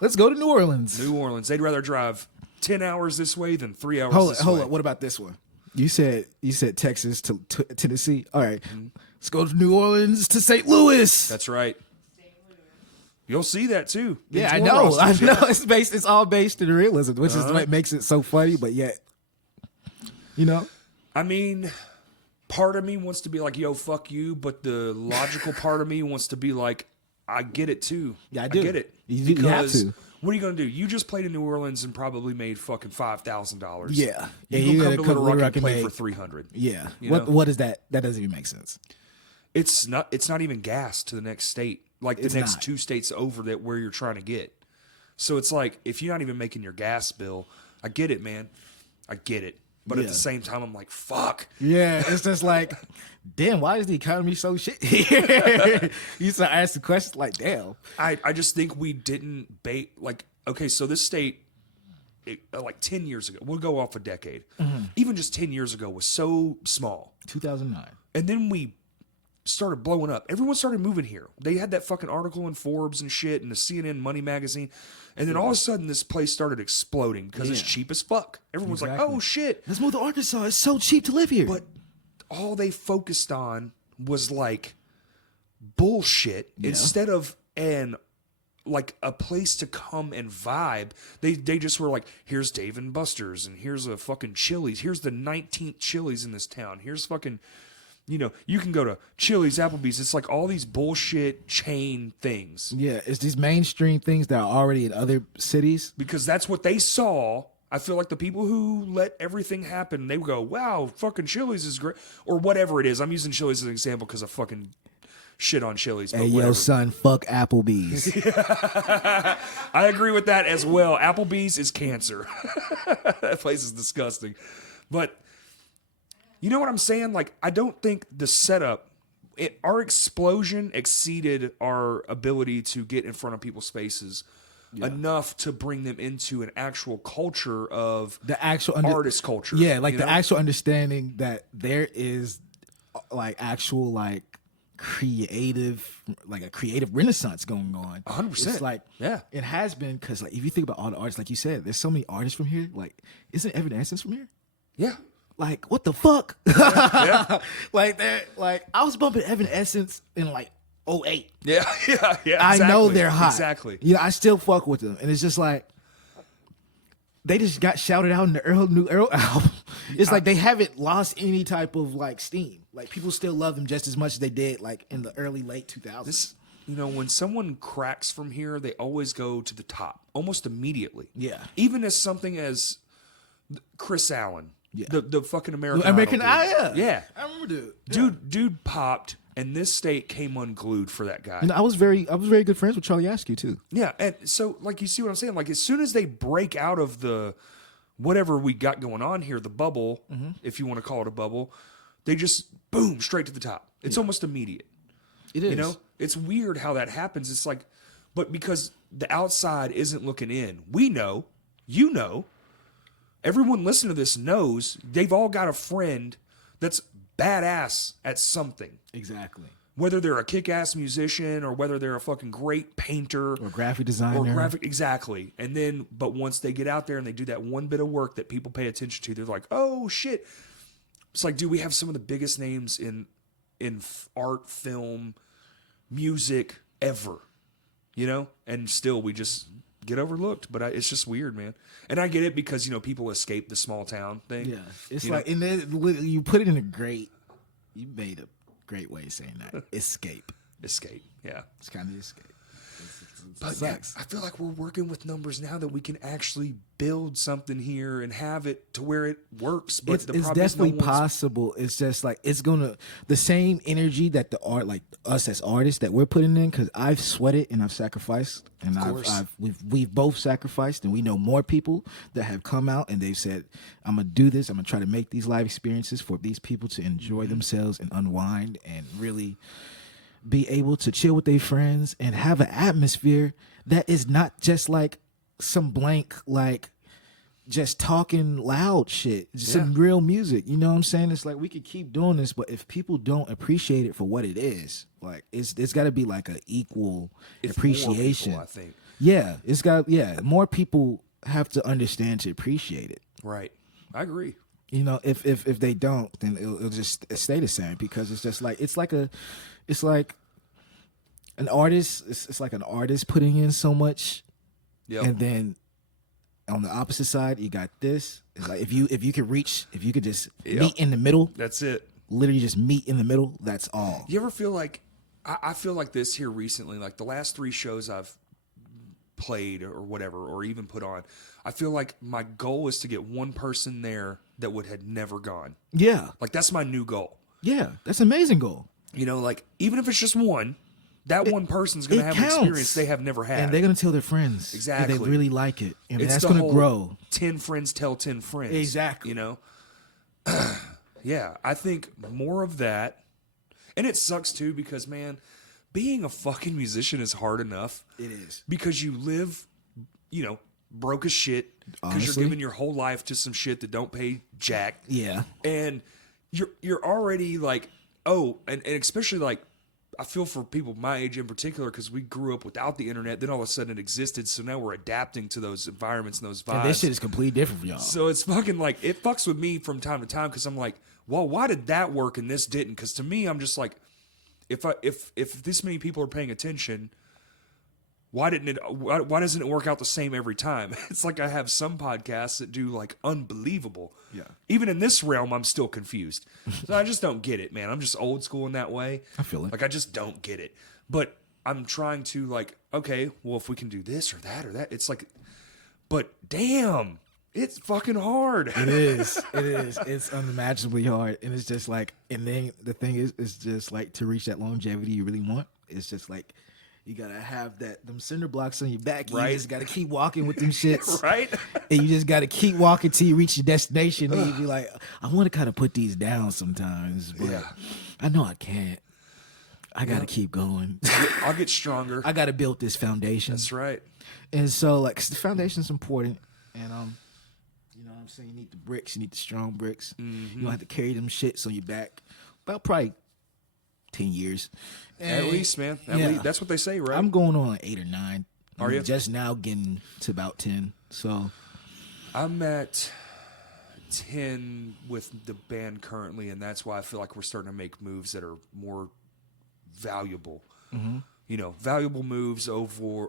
Let's go to New Orleans. New Orleans. They'd rather drive 10 hours this way than 3 hours this way. Hold up. What about this one? You said Texas to Tennessee. All right. Let's go to New Orleans to St. Louis. That's right. You'll see that too. Yeah, I know. It's all based in realism, which is what makes it so funny. But yet, you know, I mean, part of me wants to be like, "Yo, fuck you," but the logical part of me wants to be like, "I get it too." Yeah, I do. I get it. You have to. What are you gonna do? You just played in New Orleans and probably made fucking $5,000. Yeah, You gotta come to Little Rock and play make for $300. Yeah. You know? What is that? That doesn't even make sense. It's not even gas to the next state. Like the next 2 states over that where you're trying to get. So it's like, if you're not even making your gas bill, I get it, man. I get it. But at the same time, I'm like, fuck. Yeah, it's just like, damn, why is the economy so shit here? You start asking questions like, damn. I just think we didn't like, okay, so this state, like 10 years ago, we'll go off a decade. Even just 10 years ago was so small. 2009. And then we started blowing up. Everyone started moving here. They had that fucking article in Forbes and shit and the CNN Money magazine. And then all of a sudden this place started exploding because it's cheap as fuck. Everyone's like, "Oh shit. Let's move to Arkansas. It's so cheap to live here." But all they focused on was like bullshit instead of like a place to come and vibe. They just were like, "Here's Dave and Buster's and here's a fucking Chili's. Here's the 19th Chili's in this town. Here's fucking, you know, you can go to Chili's, Applebee's." It's like all these bullshit chain things. Yeah, it's these mainstream things that are already in other cities. Because that's what they saw. I feel like the people who let everything happen, they go, "Wow, fucking Chili's is great." Or whatever it is. I'm using Chili's as an example because I fucking shit on Chili's. Hey, yo, son, fuck Applebee's. I agree with that as well. Applebee's is cancer. That place is disgusting. But you know what I'm saying? Like, I don't think the setup, our explosion exceeded our ability to get in front of people's faces enough to bring them into an actual culture of the actual artist culture. Yeah, like you the know? actual understanding that there is like actual like creative, like a creative renaissance going on. 100%. It's like, yeah, it has been, because like if you think about all the artists, like you said, there's so many artists from here. Like, isn't Evanescence from here? Yeah. Like, what the fuck? Yeah. Like I was bumping Evanescence in like 08. Yeah. I know exactly. they're hot. Exactly. Yeah, I still fuck with them, and it's just like they just got shouted out in the new Earl album. It's like they haven't lost any type of like steam. Like, people still love them just as much as they did like in the late 2000s. You know, when someone cracks from here, they always go to the top almost immediately. Yeah. Even as something as Chris Allen. Yeah. The fucking American American Idol dude. Idol. Yeah. I remember Dude popped, and this state came unglued for that guy. And I was very good friends with Charlie Askew too. Yeah, and so like you see what I'm saying? Like as soon as they break out of the whatever we got going on here, the bubble, if you want to call it a bubble, they just boom straight to the top. It's almost immediate. It is. You know, it's weird how that happens. It's like, but because the outside isn't looking in, we know, you know, everyone listening to this knows they've all got a friend that's badass at something. Exactly. Whether they're a kick-ass musician or whether they're a fucking great painter Or graphic designer. Exactly. And then, but once they get out there and they do that one bit of work that people pay attention to, they're like, oh shit. It's like, dude, we have some of the biggest names in art, film, music ever, you know? And still we just get overlooked, but it's just weird, man. And I get it because, you know, people escape the small town thing. Yeah. It's you like, know? and then you put it in you made a great way of saying that. Escape. Escape. Yeah. It's kind of escape. But yeah, I feel like we're working with numbers now that we can actually build something here and have it to where it works. But It's the problem definitely is no one's- possible. It's just like the same energy that the art, like us as artists, that we're putting in. Because I've sweated and I've sacrificed, and we've both sacrificed, and we know more people that have come out and they've said, "I'm gonna do this. I'm gonna try to make these live experiences for these people to enjoy themselves and unwind and really be able to chill with their friends and have an atmosphere that is not just like some blank, like just talking loud shit, just some real music. You know what I'm saying? It's like we could keep doing this, but if people don't appreciate it for what it is, like it's got to be like an equal appreciation. More people, I think. Yeah, more people have to understand to appreciate it. Right. I agree. You know, if they don't, then it'll just stay the same, because it's just like it's like an artist. It's like an artist putting in so much, and then on the opposite side, you got this. It's like if you could just meet in the middle. That's it. Literally just meet in the middle. That's all. You ever feel like I feel like this here recently, like the last 3 shows I've played or whatever, or even put on, I feel like my goal is to get one person there that had never gone. Yeah. Like that's my new goal. Yeah. That's an amazing goal. You know, like even if it's just one, that one person's going to have counts. an experience they have never had. And they're going to tell their friends. Exactly. If they really like it. And It's that's the going to whole grow. 10 friends tell 10 friends. Exactly. You know? Yeah, I think more of that. And it sucks too because, man, being a fucking musician is hard enough. It is. Because you live, you know, broke as shit. Because you're Honestly. giving your whole life to some shit that don't pay jack. Yeah. And you're already like, oh, and especially like, I feel for people my age in particular because we grew up without the internet. Then all of a sudden it existed. So now we're adapting to those environments and those vibes. And this shit is completely different for y'all. So it's fucking like, it fucks with me from time to time because I'm like, well, why did that work and this didn't? Because to me, I'm just like, if this many people are paying attention, why doesn't it work out the same every time? It's like I have some podcasts that do like unbelievable. Yeah. Even in this realm, I'm still confused. So I just don't get it, man. I'm just old school in that way. I feel it. Like I just don't get it. But I'm trying to like, okay, well, if we can do this or that, it's like, but damn, it's fucking hard. It is. It is. It's unimaginably hard. And it's just like, and then the thing is, it's just like to reach that longevity you really want. It's just like, you gotta have them cinder blocks on your back. You Right. just gotta keep walking with them shits. Right? And you just gotta keep walking till you reach your destination. And you be like, I want to kind of put these down sometimes, but Yeah. I know I can't. I gotta keep going. I'll get stronger. I gotta build this foundation. That's right. And so, like, 'cause the foundation's important. And you know what I'm saying? You need the bricks. You need the strong bricks. You don't have to carry them shits on your back. About probably 10 years. At least, man. At Yeah. least. That's what they say, right? I'm going on 8 or 9. Are you? Just now getting to about 10. So I'm at 10 with the band currently, and that's why I feel like we're starting to make moves that are more valuable. Mm-hmm. You know, valuable moves over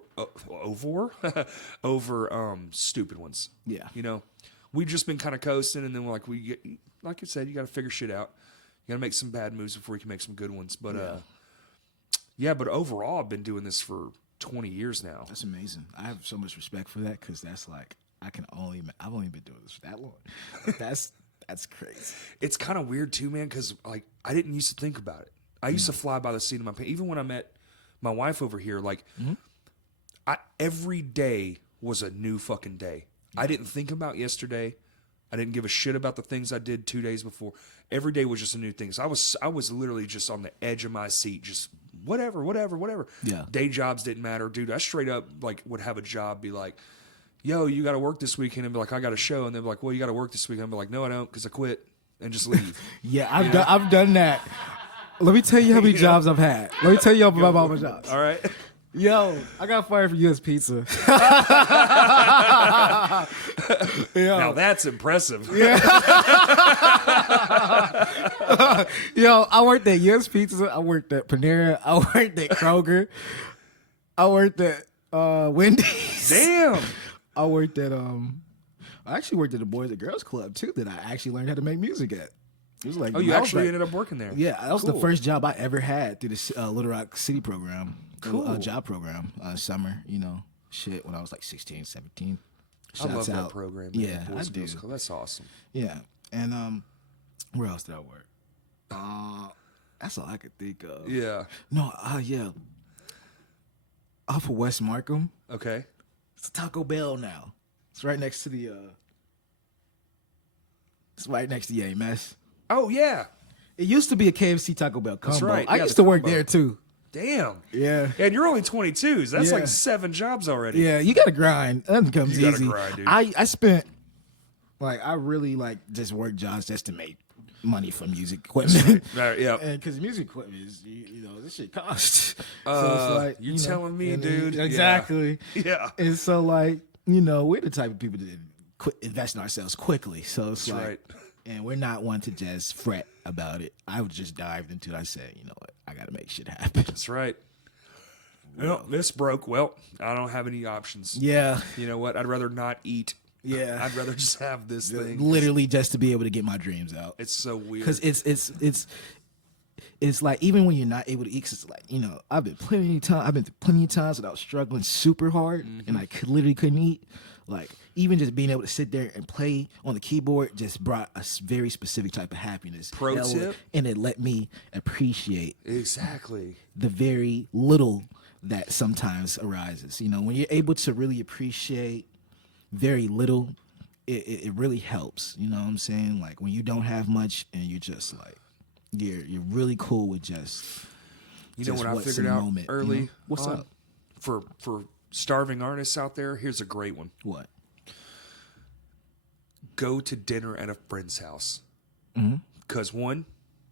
stupid ones. Yeah. You know, we've just been kind of coasting, and then like I said, you got to figure shit out. You got to make some bad moves before you can make some good ones. But but overall, I've been doing this for 20 years now. that's amazing. I have so much respect for that, because that's like, I've only been doing this for that long. Like, that's crazy. It's kind of weird too, man, because like I didn't used to think about it. I used to fly by the seat of my pants. Even when I met my wife over here, like every day was a new fucking day. I didn't think about yesterday. I didn't give a shit about the things I did 2 days before. Every day was just a new thing. So I was literally just on the edge of my seat, just whatever. Yeah. Day jobs didn't matter, dude. I straight up like would have a job be like, yo, you got to work this weekend, and be like, I got a show, and they'd be like, well, you got to work this weekend. I'd be like, no, I don't, because I quit, and just leave. Yeah, I've done that. Let me tell you how many jobs I've had. Let me tell you about all my jobs. All right. Yo, I got fired from U.S. Pizza. Now that's impressive. Yeah. Yo, I worked at U.S. Pizza. I worked at Panera. I worked at Kroger. I worked at Wendy's. Damn. I worked at I actually worked at the Boys and Girls Club too. That I actually learned how to make music at. It was like, Oh, you actually ended up working there? Yeah, that was Cool. the first job I ever had through the Little Rock City program. Cool. Job program, summer, shit, when I was like 16, 17. I love Shouts that out. program. Man. Yeah, Boys I and do. Girls Club. That's awesome. Yeah, and where else did I work? That's all I could think of. Yeah. No, yeah. Off of West Markham. Okay. It's a Taco Bell now. It's right next to the It's right next to the AMS. Oh, yeah. It used to be a KFC Taco Bell combo. That's right. I Yeah, used the to work combo. there too. Damn. Yeah. And you're only 22, so that's Yeah. like 7 jobs already. Yeah, you gotta grind. That comes You gotta easy. grind, dude. I spent I really just worked jobs just to make money from music equipment. Right, yeah. And because music equipment is, this shit costs. You telling me, and dude. Exactly. Yeah. And so we're the type of people that invest in ourselves quickly. So it's That's like, right. and we're not one to just fret about it. I just dived into it. I said, you know what, I gotta make shit happen. That's right. Well, this broke. Well, I don't have any options. Yeah. You know what? I'd rather not eat. Yeah. I'd rather just have this thing. Literally just to be able to get my dreams out. It's so weird. Because it's like, even when you're not able to eat, 'cause it's like, I've been plenty of times that I was struggling super hard and I literally couldn't eat. Like, even just being able to sit there and play on the keyboard just brought a very specific type of happiness. Pro tip? And it let me appreciate Exactly. the very little that sometimes arises. When you're able to really appreciate very little, it really helps. You know what I'm saying? Like, when you don't have much and you just like, you're really cool with just. You know just what I what's figured in the out moment, early? What's on? up? For starving artists out there, here's a great one. What? Go to dinner at a friend's house. Mm-hmm. Because one,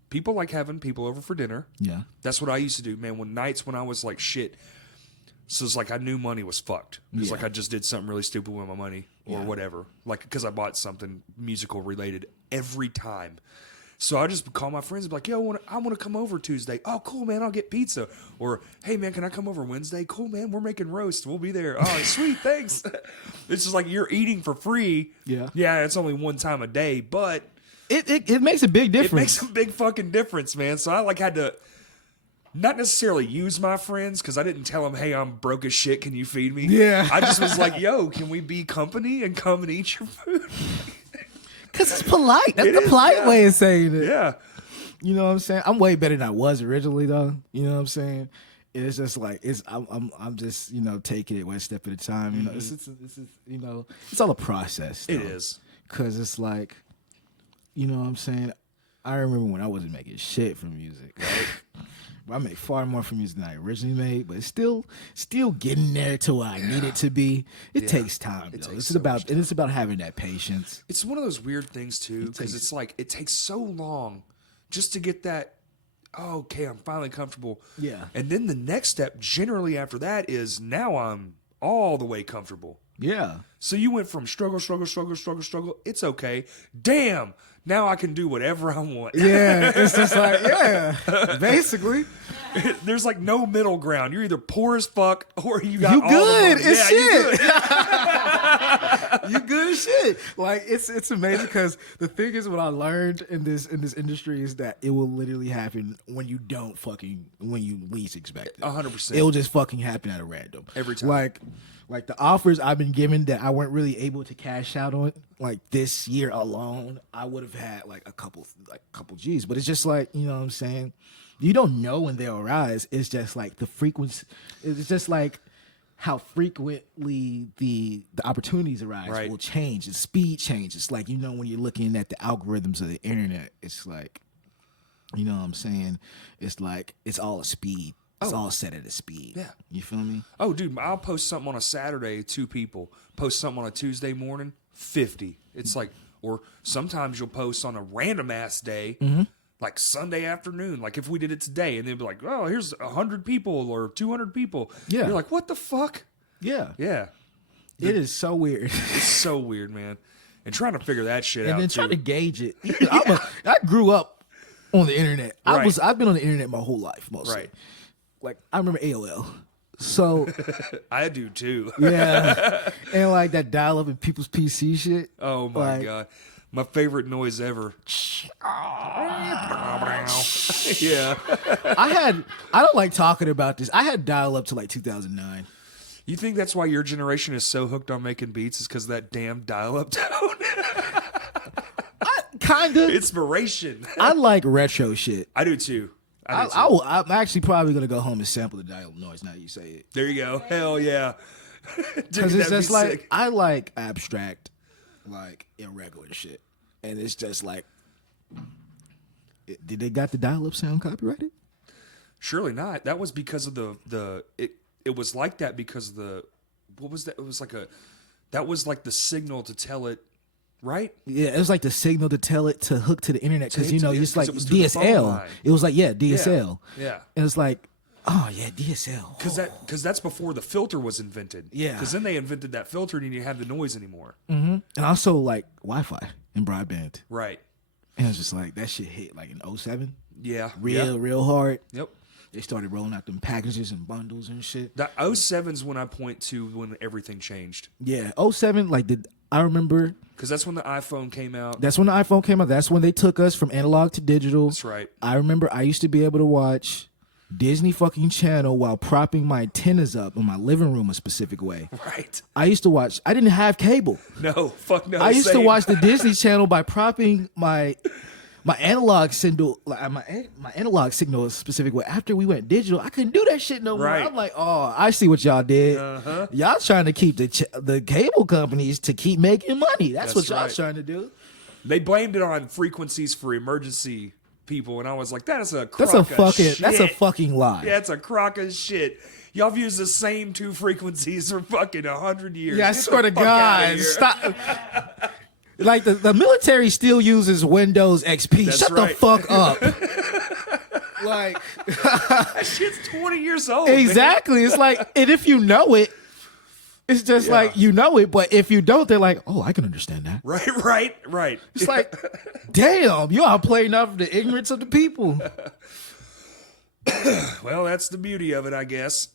people like having people over for dinner. Yeah. That's what I used to do, man. When I was like shit. So it's like I knew money was fucked. It's like I just did something really stupid with my money or whatever. Like, because I bought something musical related every time. So I just call my friends and be like, yo, I want to come over Tuesday. Oh, cool, man, I'll get pizza. Or, hey, man, can I come over Wednesday? Cool, man, we're making roast. We'll be there. Oh, sweet, thanks. It's just like you're eating for free. Yeah. Yeah, it's only one time a day, but It makes a big difference. it makes a big fucking difference, man. So I had to not necessarily use my friends, because I didn't tell them, hey, I'm broke as shit, can you feed me? Yeah. I just was like, yo, can we be company and come and eat your food? Because it's polite. That's It the is, polite yeah. way of saying it. Yeah. You know what I'm saying? I'm way better than I was originally, though. You know what I'm saying? It's just like I'm just taking it one step at a time. You know, this is it's all a process. It is. Because it's like, you know what I'm saying? I remember when I wasn't making shit from music. Right? I make far more from music than I originally made, but it's still getting there to where I need it to be. It takes time, though. takes It's about having that patience. It's one of those weird things, too, because it's like it takes so long just to get that, oh, okay, I'm finally comfortable. Yeah. And then the next step, generally after that, is now I'm all the way comfortable. Yeah. So you went from struggle, it's okay. Damn, now I can do whatever I want. Yeah, it's just like, basically. There's like no middle ground. You're either poor as fuck or you got You all good the money. as Yeah, shit. You good as shit. Like, it's amazing, because the thing is, what I learned in this industry is that it will literally happen when you when you least expect it. 100%. It will just fucking happen at a random. Every time. Like Like the offers I've been given that I weren't really able to cash out on, like this year alone, I would have had like a couple G's. But it's just like, you know what I'm saying? You don't know when they'll arise. It's just like the frequency. It's just like how frequently the opportunities arise will change. The speed changes. Like, you know, when you're looking at the algorithms of the internet, it's like, you know what I'm saying? It's like it's all a speed. It's all set at a speed. Yeah. You feel me? Oh, dude, I'll post something on a Saturday, 2 people. Post something on a Tuesday morning, 50. It's like, or sometimes you'll post on a random ass day, like Sunday afternoon. Like if we did it today, and they'd be like, oh, here's 100 people or 200 people. Yeah. You're like, what the fuck? Yeah. Yeah. It is so weird. It's so weird, man. And trying to figure that shit out. And then trying to gauge it. I grew up on the internet. I've been on the internet my whole life, mostly. Right. Like, I remember AOL. So I do too. Yeah. And like that dial up in people's PC shit. Oh my God. My favorite noise ever. Yeah. I don't like talking about this. I had dial up to like 2009. You think that's why your generation is so hooked on making beats is because of that damn dial up tone? Kind of. Inspiration. I like retro shit. I do too. I'm actually probably gonna go home and sample the dial noise now that you say it. There you go. Hell yeah. Because it's just like sick. I like abstract, like irregular shit, and it's just like, did they got the dial up sound copyrighted? Surely not. That was because of it was like that because of what was that? It was like that was like the signal to tell it. Right? Yeah, it was like the signal to tell it to hook to the internet because, you know, it's like DSL. It was like, DSL. Yeah. And it's like, oh, yeah, DSL. Because that's before the filter was invented. Yeah. Because then they invented that filter and you didn't have the noise anymore. Mm-hmm. And also, like, Wi-Fi and broadband. Right. And it's just like, that shit hit like in 07. Yeah. Real hard. Yep. They started rolling out them packages and bundles and shit. That 07's when I point to when everything changed. Yeah. 07, like, I remember... Because that's when the iPhone came out. That's when the iPhone came out. That's when they took us from analog to digital. That's right. I remember I used to be able to watch Disney fucking Channel while propping my antennas up in my living room a specific way. Right. I used to watch... I didn't have cable. No. Fuck no. I used to watch the Disney Channel by propping my analog signal, like my analog signal a specific way. After we went digital, I couldn't do that shit no more. I'm like, oh, I see what y'all did. Y'all trying to keep the cable companies to keep making money. That's what y'all trying to do. They blamed it on frequencies for emergency people, and I was like, that's a crock of shit. That's a fucking lie. Yeah, it's a crock of shit. Y'all have used the same 2 frequencies for fucking 100 years. Yeah, I swear to God, stop. Like the military still uses Windows XP. That's Shut the fuck up. Like that shit's 20 years old. Exactly. Man. It's like, and if you know it, it's just like you know it. But if you don't, they're like, oh, I can understand that. Right. It's like, damn, you are playing off the ignorance of the people. Well, that's the beauty of it, I guess.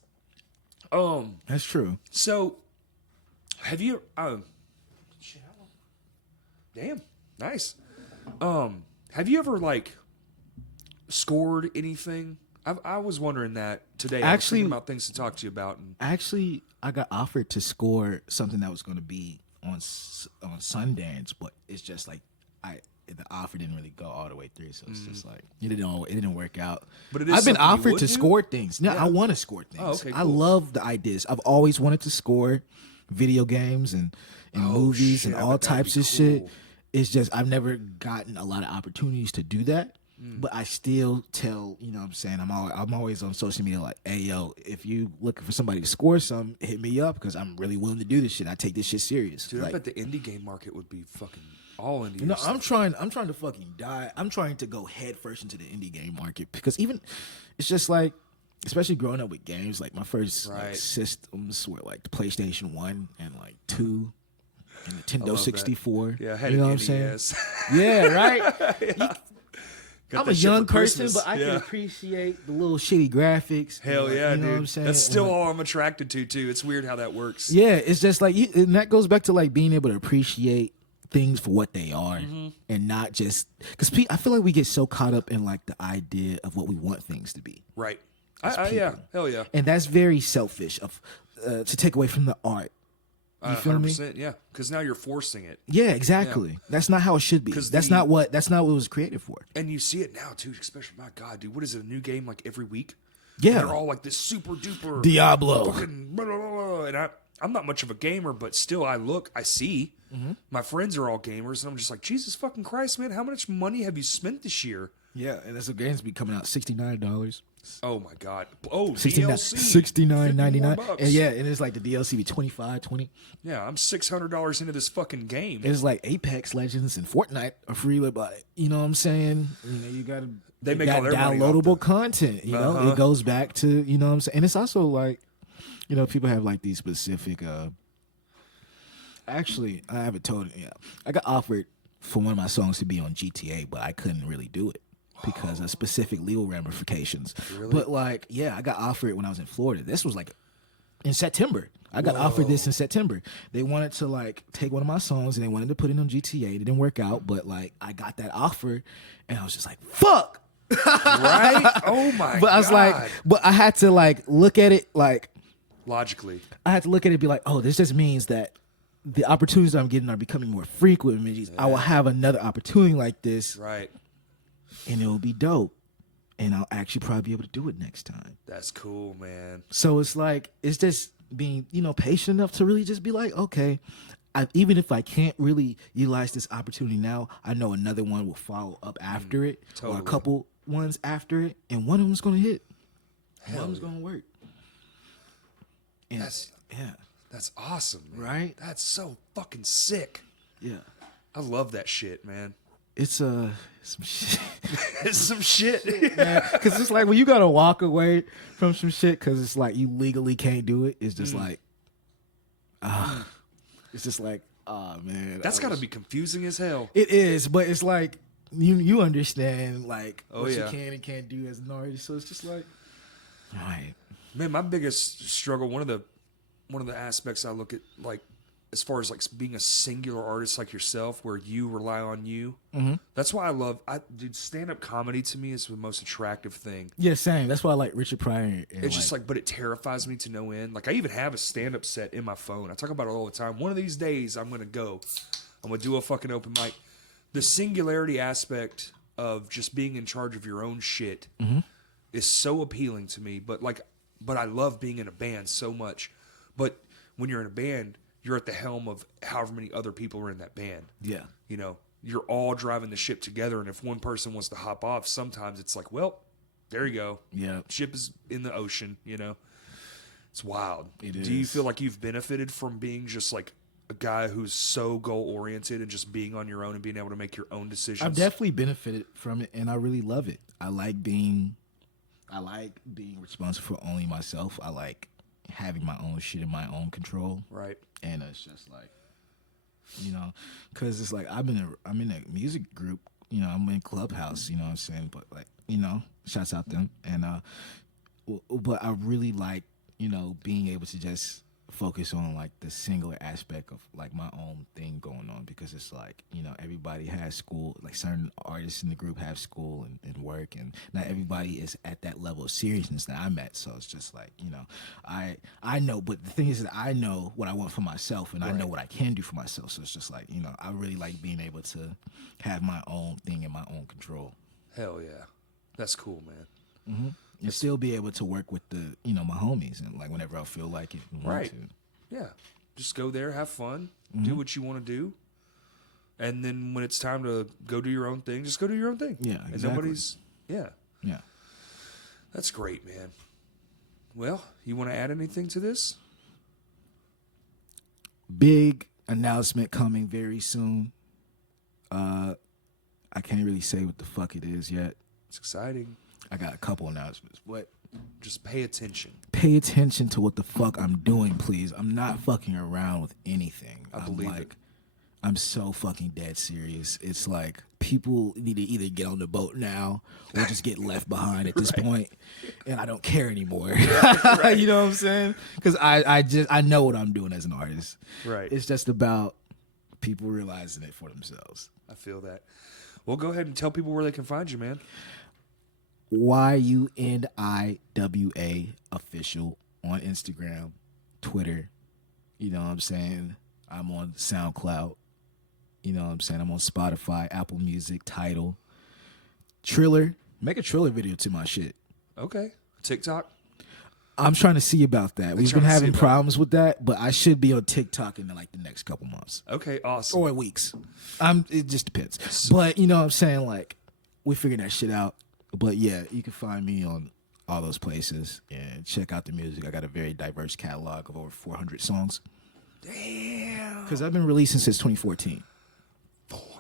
That's true. So, have you? Damn, nice. Have you ever like scored anything? I was wondering that today. I was thinking about things to talk to you about. And actually, I got offered to score something that was going to be on Sundance, but it's just like the offer didn't really go all the way through, so it's just like it didn't work out. But I've been offered to score things. No, I want to score things. Oh, okay, cool. I love the ideas. I've always wanted to score video games and movies and all types of shit. It's just I've never gotten a lot of opportunities to do that. But I still tell, you know what I'm saying, I'm always on social media like, hey, yo, if you looking for somebody to score something, hit me up because I'm really willing to do this shit. I take this shit serious. Dude, like, I bet the indie game market would be fucking all indie. You know, I'm trying to fucking die. I'm trying to go head first into the indie game market because even, it's just like, especially growing up with games, like my first like, systems were like the PlayStation 1 and like 2. And Nintendo 64. Yeah, I had you know an what I'm saying? NES. Yeah, right? I'm a young person, but I can appreciate the little shitty graphics. Hell yeah, you know dude. What I'm saying? That's still all I'm attracted to, too. It's weird how that works. Yeah, it's just like, and that goes back to like being able to appreciate things for what they are and not just, because I feel like we get so caught up in like the idea of what we want things to be. Right. Yeah, hell yeah. And that's very selfish. to take away from the art. You feel me? 100%, yeah, because now you're forcing it. Yeah, exactly. Yeah. That's not how it should be. That's not what it was created for. And you see it now too, especially, my God, dude, what is it? A new game like every week? Yeah, and they're all like this super duper Diablo. Fucking blah, blah, blah, and I'm not much of a gamer, but still, I see. My friends are all gamers, and I'm just like, Jesus fucking Christ, man, how much money have you spent this year? Yeah, and there's a games be coming out $69. Oh my God! Oh, DLC $69.99, and yeah, and it's like the DLC be $25, $20. Yeah, I'm $600 into this fucking game. It's like Apex Legends and Fortnite are free, but you know what I'm saying? You gotta make all their downloadable content. You know, it goes back to what I'm saying, and it's also like people have like these specific. Actually, I haven't told it. Yeah, I got offered for one of my songs to be on GTA, but I couldn't really do it because of specific legal ramifications. Really? But like, yeah, I got offered when I was in Florida. This was like in September. I got offered this in September. They wanted to like take one of my songs and they wanted to put it on GTA. It didn't work out, but like I got that offer and I was just like, fuck. Right? Oh my God. But I was like, but I had to like look at it like logically. I had to look at it and be like, oh, this just means that the opportunities I'm getting are becoming more frequent. Yeah. I will have another opportunity like this. Right. And it will be dope. And I'll actually probably be able to do it next time. That's cool, man. So it's like, it's just being, patient enough to really just be like, okay, even if I can't really utilize this opportunity now, I know another one will follow up after it. Totally. Or a couple ones after it. And one of them's going to hit. One of them's going to work. And that's awesome, man. Right? That's so fucking sick. Yeah. I love that shit, man. It's some shit. It's some shit. Because it's like when you got to walk away from some shit because it's like you legally can't do it. It's just like, it's just like, man. That's got to be confusing as hell. It is, but it's like, you understand like what you can and can't do as an artist. So it's just like, all right. Man, my biggest struggle, one of the aspects I look at, like, as far as like being a singular artist like yourself, where you rely on you. Mm-hmm. That's why dude, stand-up comedy to me is the most attractive thing. Yeah, same. That's why I like Richard Pryor. It's just like, but it terrifies me to no end. Like, I even have a stand-up set in my phone. I talk about it all the time. One of these days, I'm going to do a fucking open mic. The singularity aspect of just being in charge of your own shit is so appealing to me. But I love being in a band so much. But when you're in a band, you're at the helm of however many other people are in that band. Yeah. You're all driving the ship together. And if one person wants to hop off, sometimes it's like, well, there you go. Yeah. Ship is in the ocean, It's wild. It is. Do you feel like you've benefited from being just like a guy who's so goal-oriented and just being on your own and being able to make your own decisions? I've definitely benefited from it, and I really love it. I like being responsible for only myself. I like having my own shit in my own control. Right. And it's just like, because it's like I'm in a music group, I'm in Clubhouse, you know what I'm saying? But like, shouts out them. And but I really like, being able to just focus on like the singular aspect of like my own thing going on, because it's like, everybody has school, like certain artists in the group have school and work, and not everybody is at that level of seriousness that I'm at. So it's just like, I know, but the thing is that I know what I want for myself, and I know what I can do for myself. So it's just like, I really like being able to have my own thing in my own control. Hell yeah. That's cool, man. Mm-hmm. And still be able to work with the, my homies, and like whenever I feel like it. Right. Yeah. Just go there, have fun, do what you want to do. And then when it's time to go do your own thing, just go do your own thing. Yeah, exactly. And nobody's, yeah. That's great, man. Well, you want to add anything to this? Big announcement coming very soon. I can't really say what the fuck it is yet. It's exciting. I got a couple announcements. What? Just pay attention. Pay attention to what the fuck I'm doing, please. I'm not fucking around with anything. I believe it. I'm so fucking dead serious. It's like people need to either get on the boat now or just get left behind at this point, and I don't care anymore. You know what I'm saying? Because I know what I'm doing as an artist. Right. It's just about people realizing it for themselves. I feel that. Well, go ahead and tell people where they can find you, man. YUNIWA official on Instagram, Twitter. You know what I'm saying? I'm on SoundCloud. You know what I'm saying? I'm on Spotify, Apple Music, Tidal, Triller. Make a Triller video to my shit. Okay. TikTok? I'm trying to see about that. We've been trying to see having about problems with that, but I should be on TikTok in like the next couple months Okay, awesome. or weeks. It just depends. But you know what I'm saying? Like, we figured that shit out. But yeah, you can find me on all those places and check out the music. I got a very diverse catalog of over 400 songs. Damn. Because I've been releasing since 2014. 400.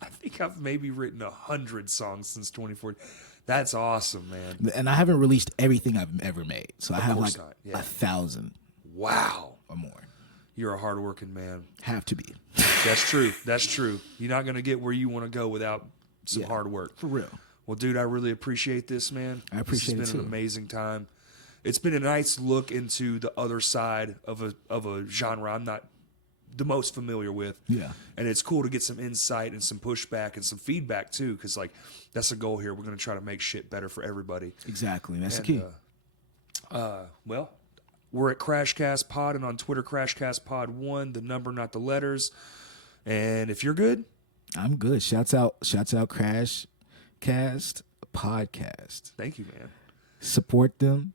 I think I've maybe written 100 songs since 2014. That's awesome, man. And I haven't released everything I've ever made. So I have like course not, yeah. 1,000 Wow. or more. You're a hardworking man. Have to be. That's true. That's true. You're not going to get where you want to go without some Yeah. hard work. For real. Well, dude, I really appreciate this, man. I appreciate it, This has been too. an amazing time. It's been a nice look into the other side of a genre I'm not the most familiar with. Yeah. And it's cool to get some insight and some pushback and some feedback too, because like that's the goal here. We're going to try to make shit better for everybody. Exactly. That's And, the key. Well, we're at Crashcast Pod and on Twitter Crashcast Pod 1, the number, not the letters. And if you're good, I'm good. Shouts out Crash Cast Podcast. thank you, man. Support them.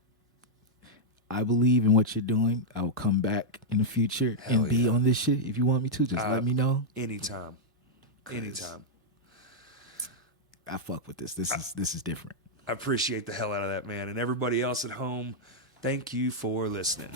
I believe in what you're doing. I will come back in the future Hell and be yeah. on this shit. If you want me to, just let me know. Anytime. Anytime. I fuck with this. This is different. I appreciate the hell out of that, man. And everybody else at home, thank you for listening.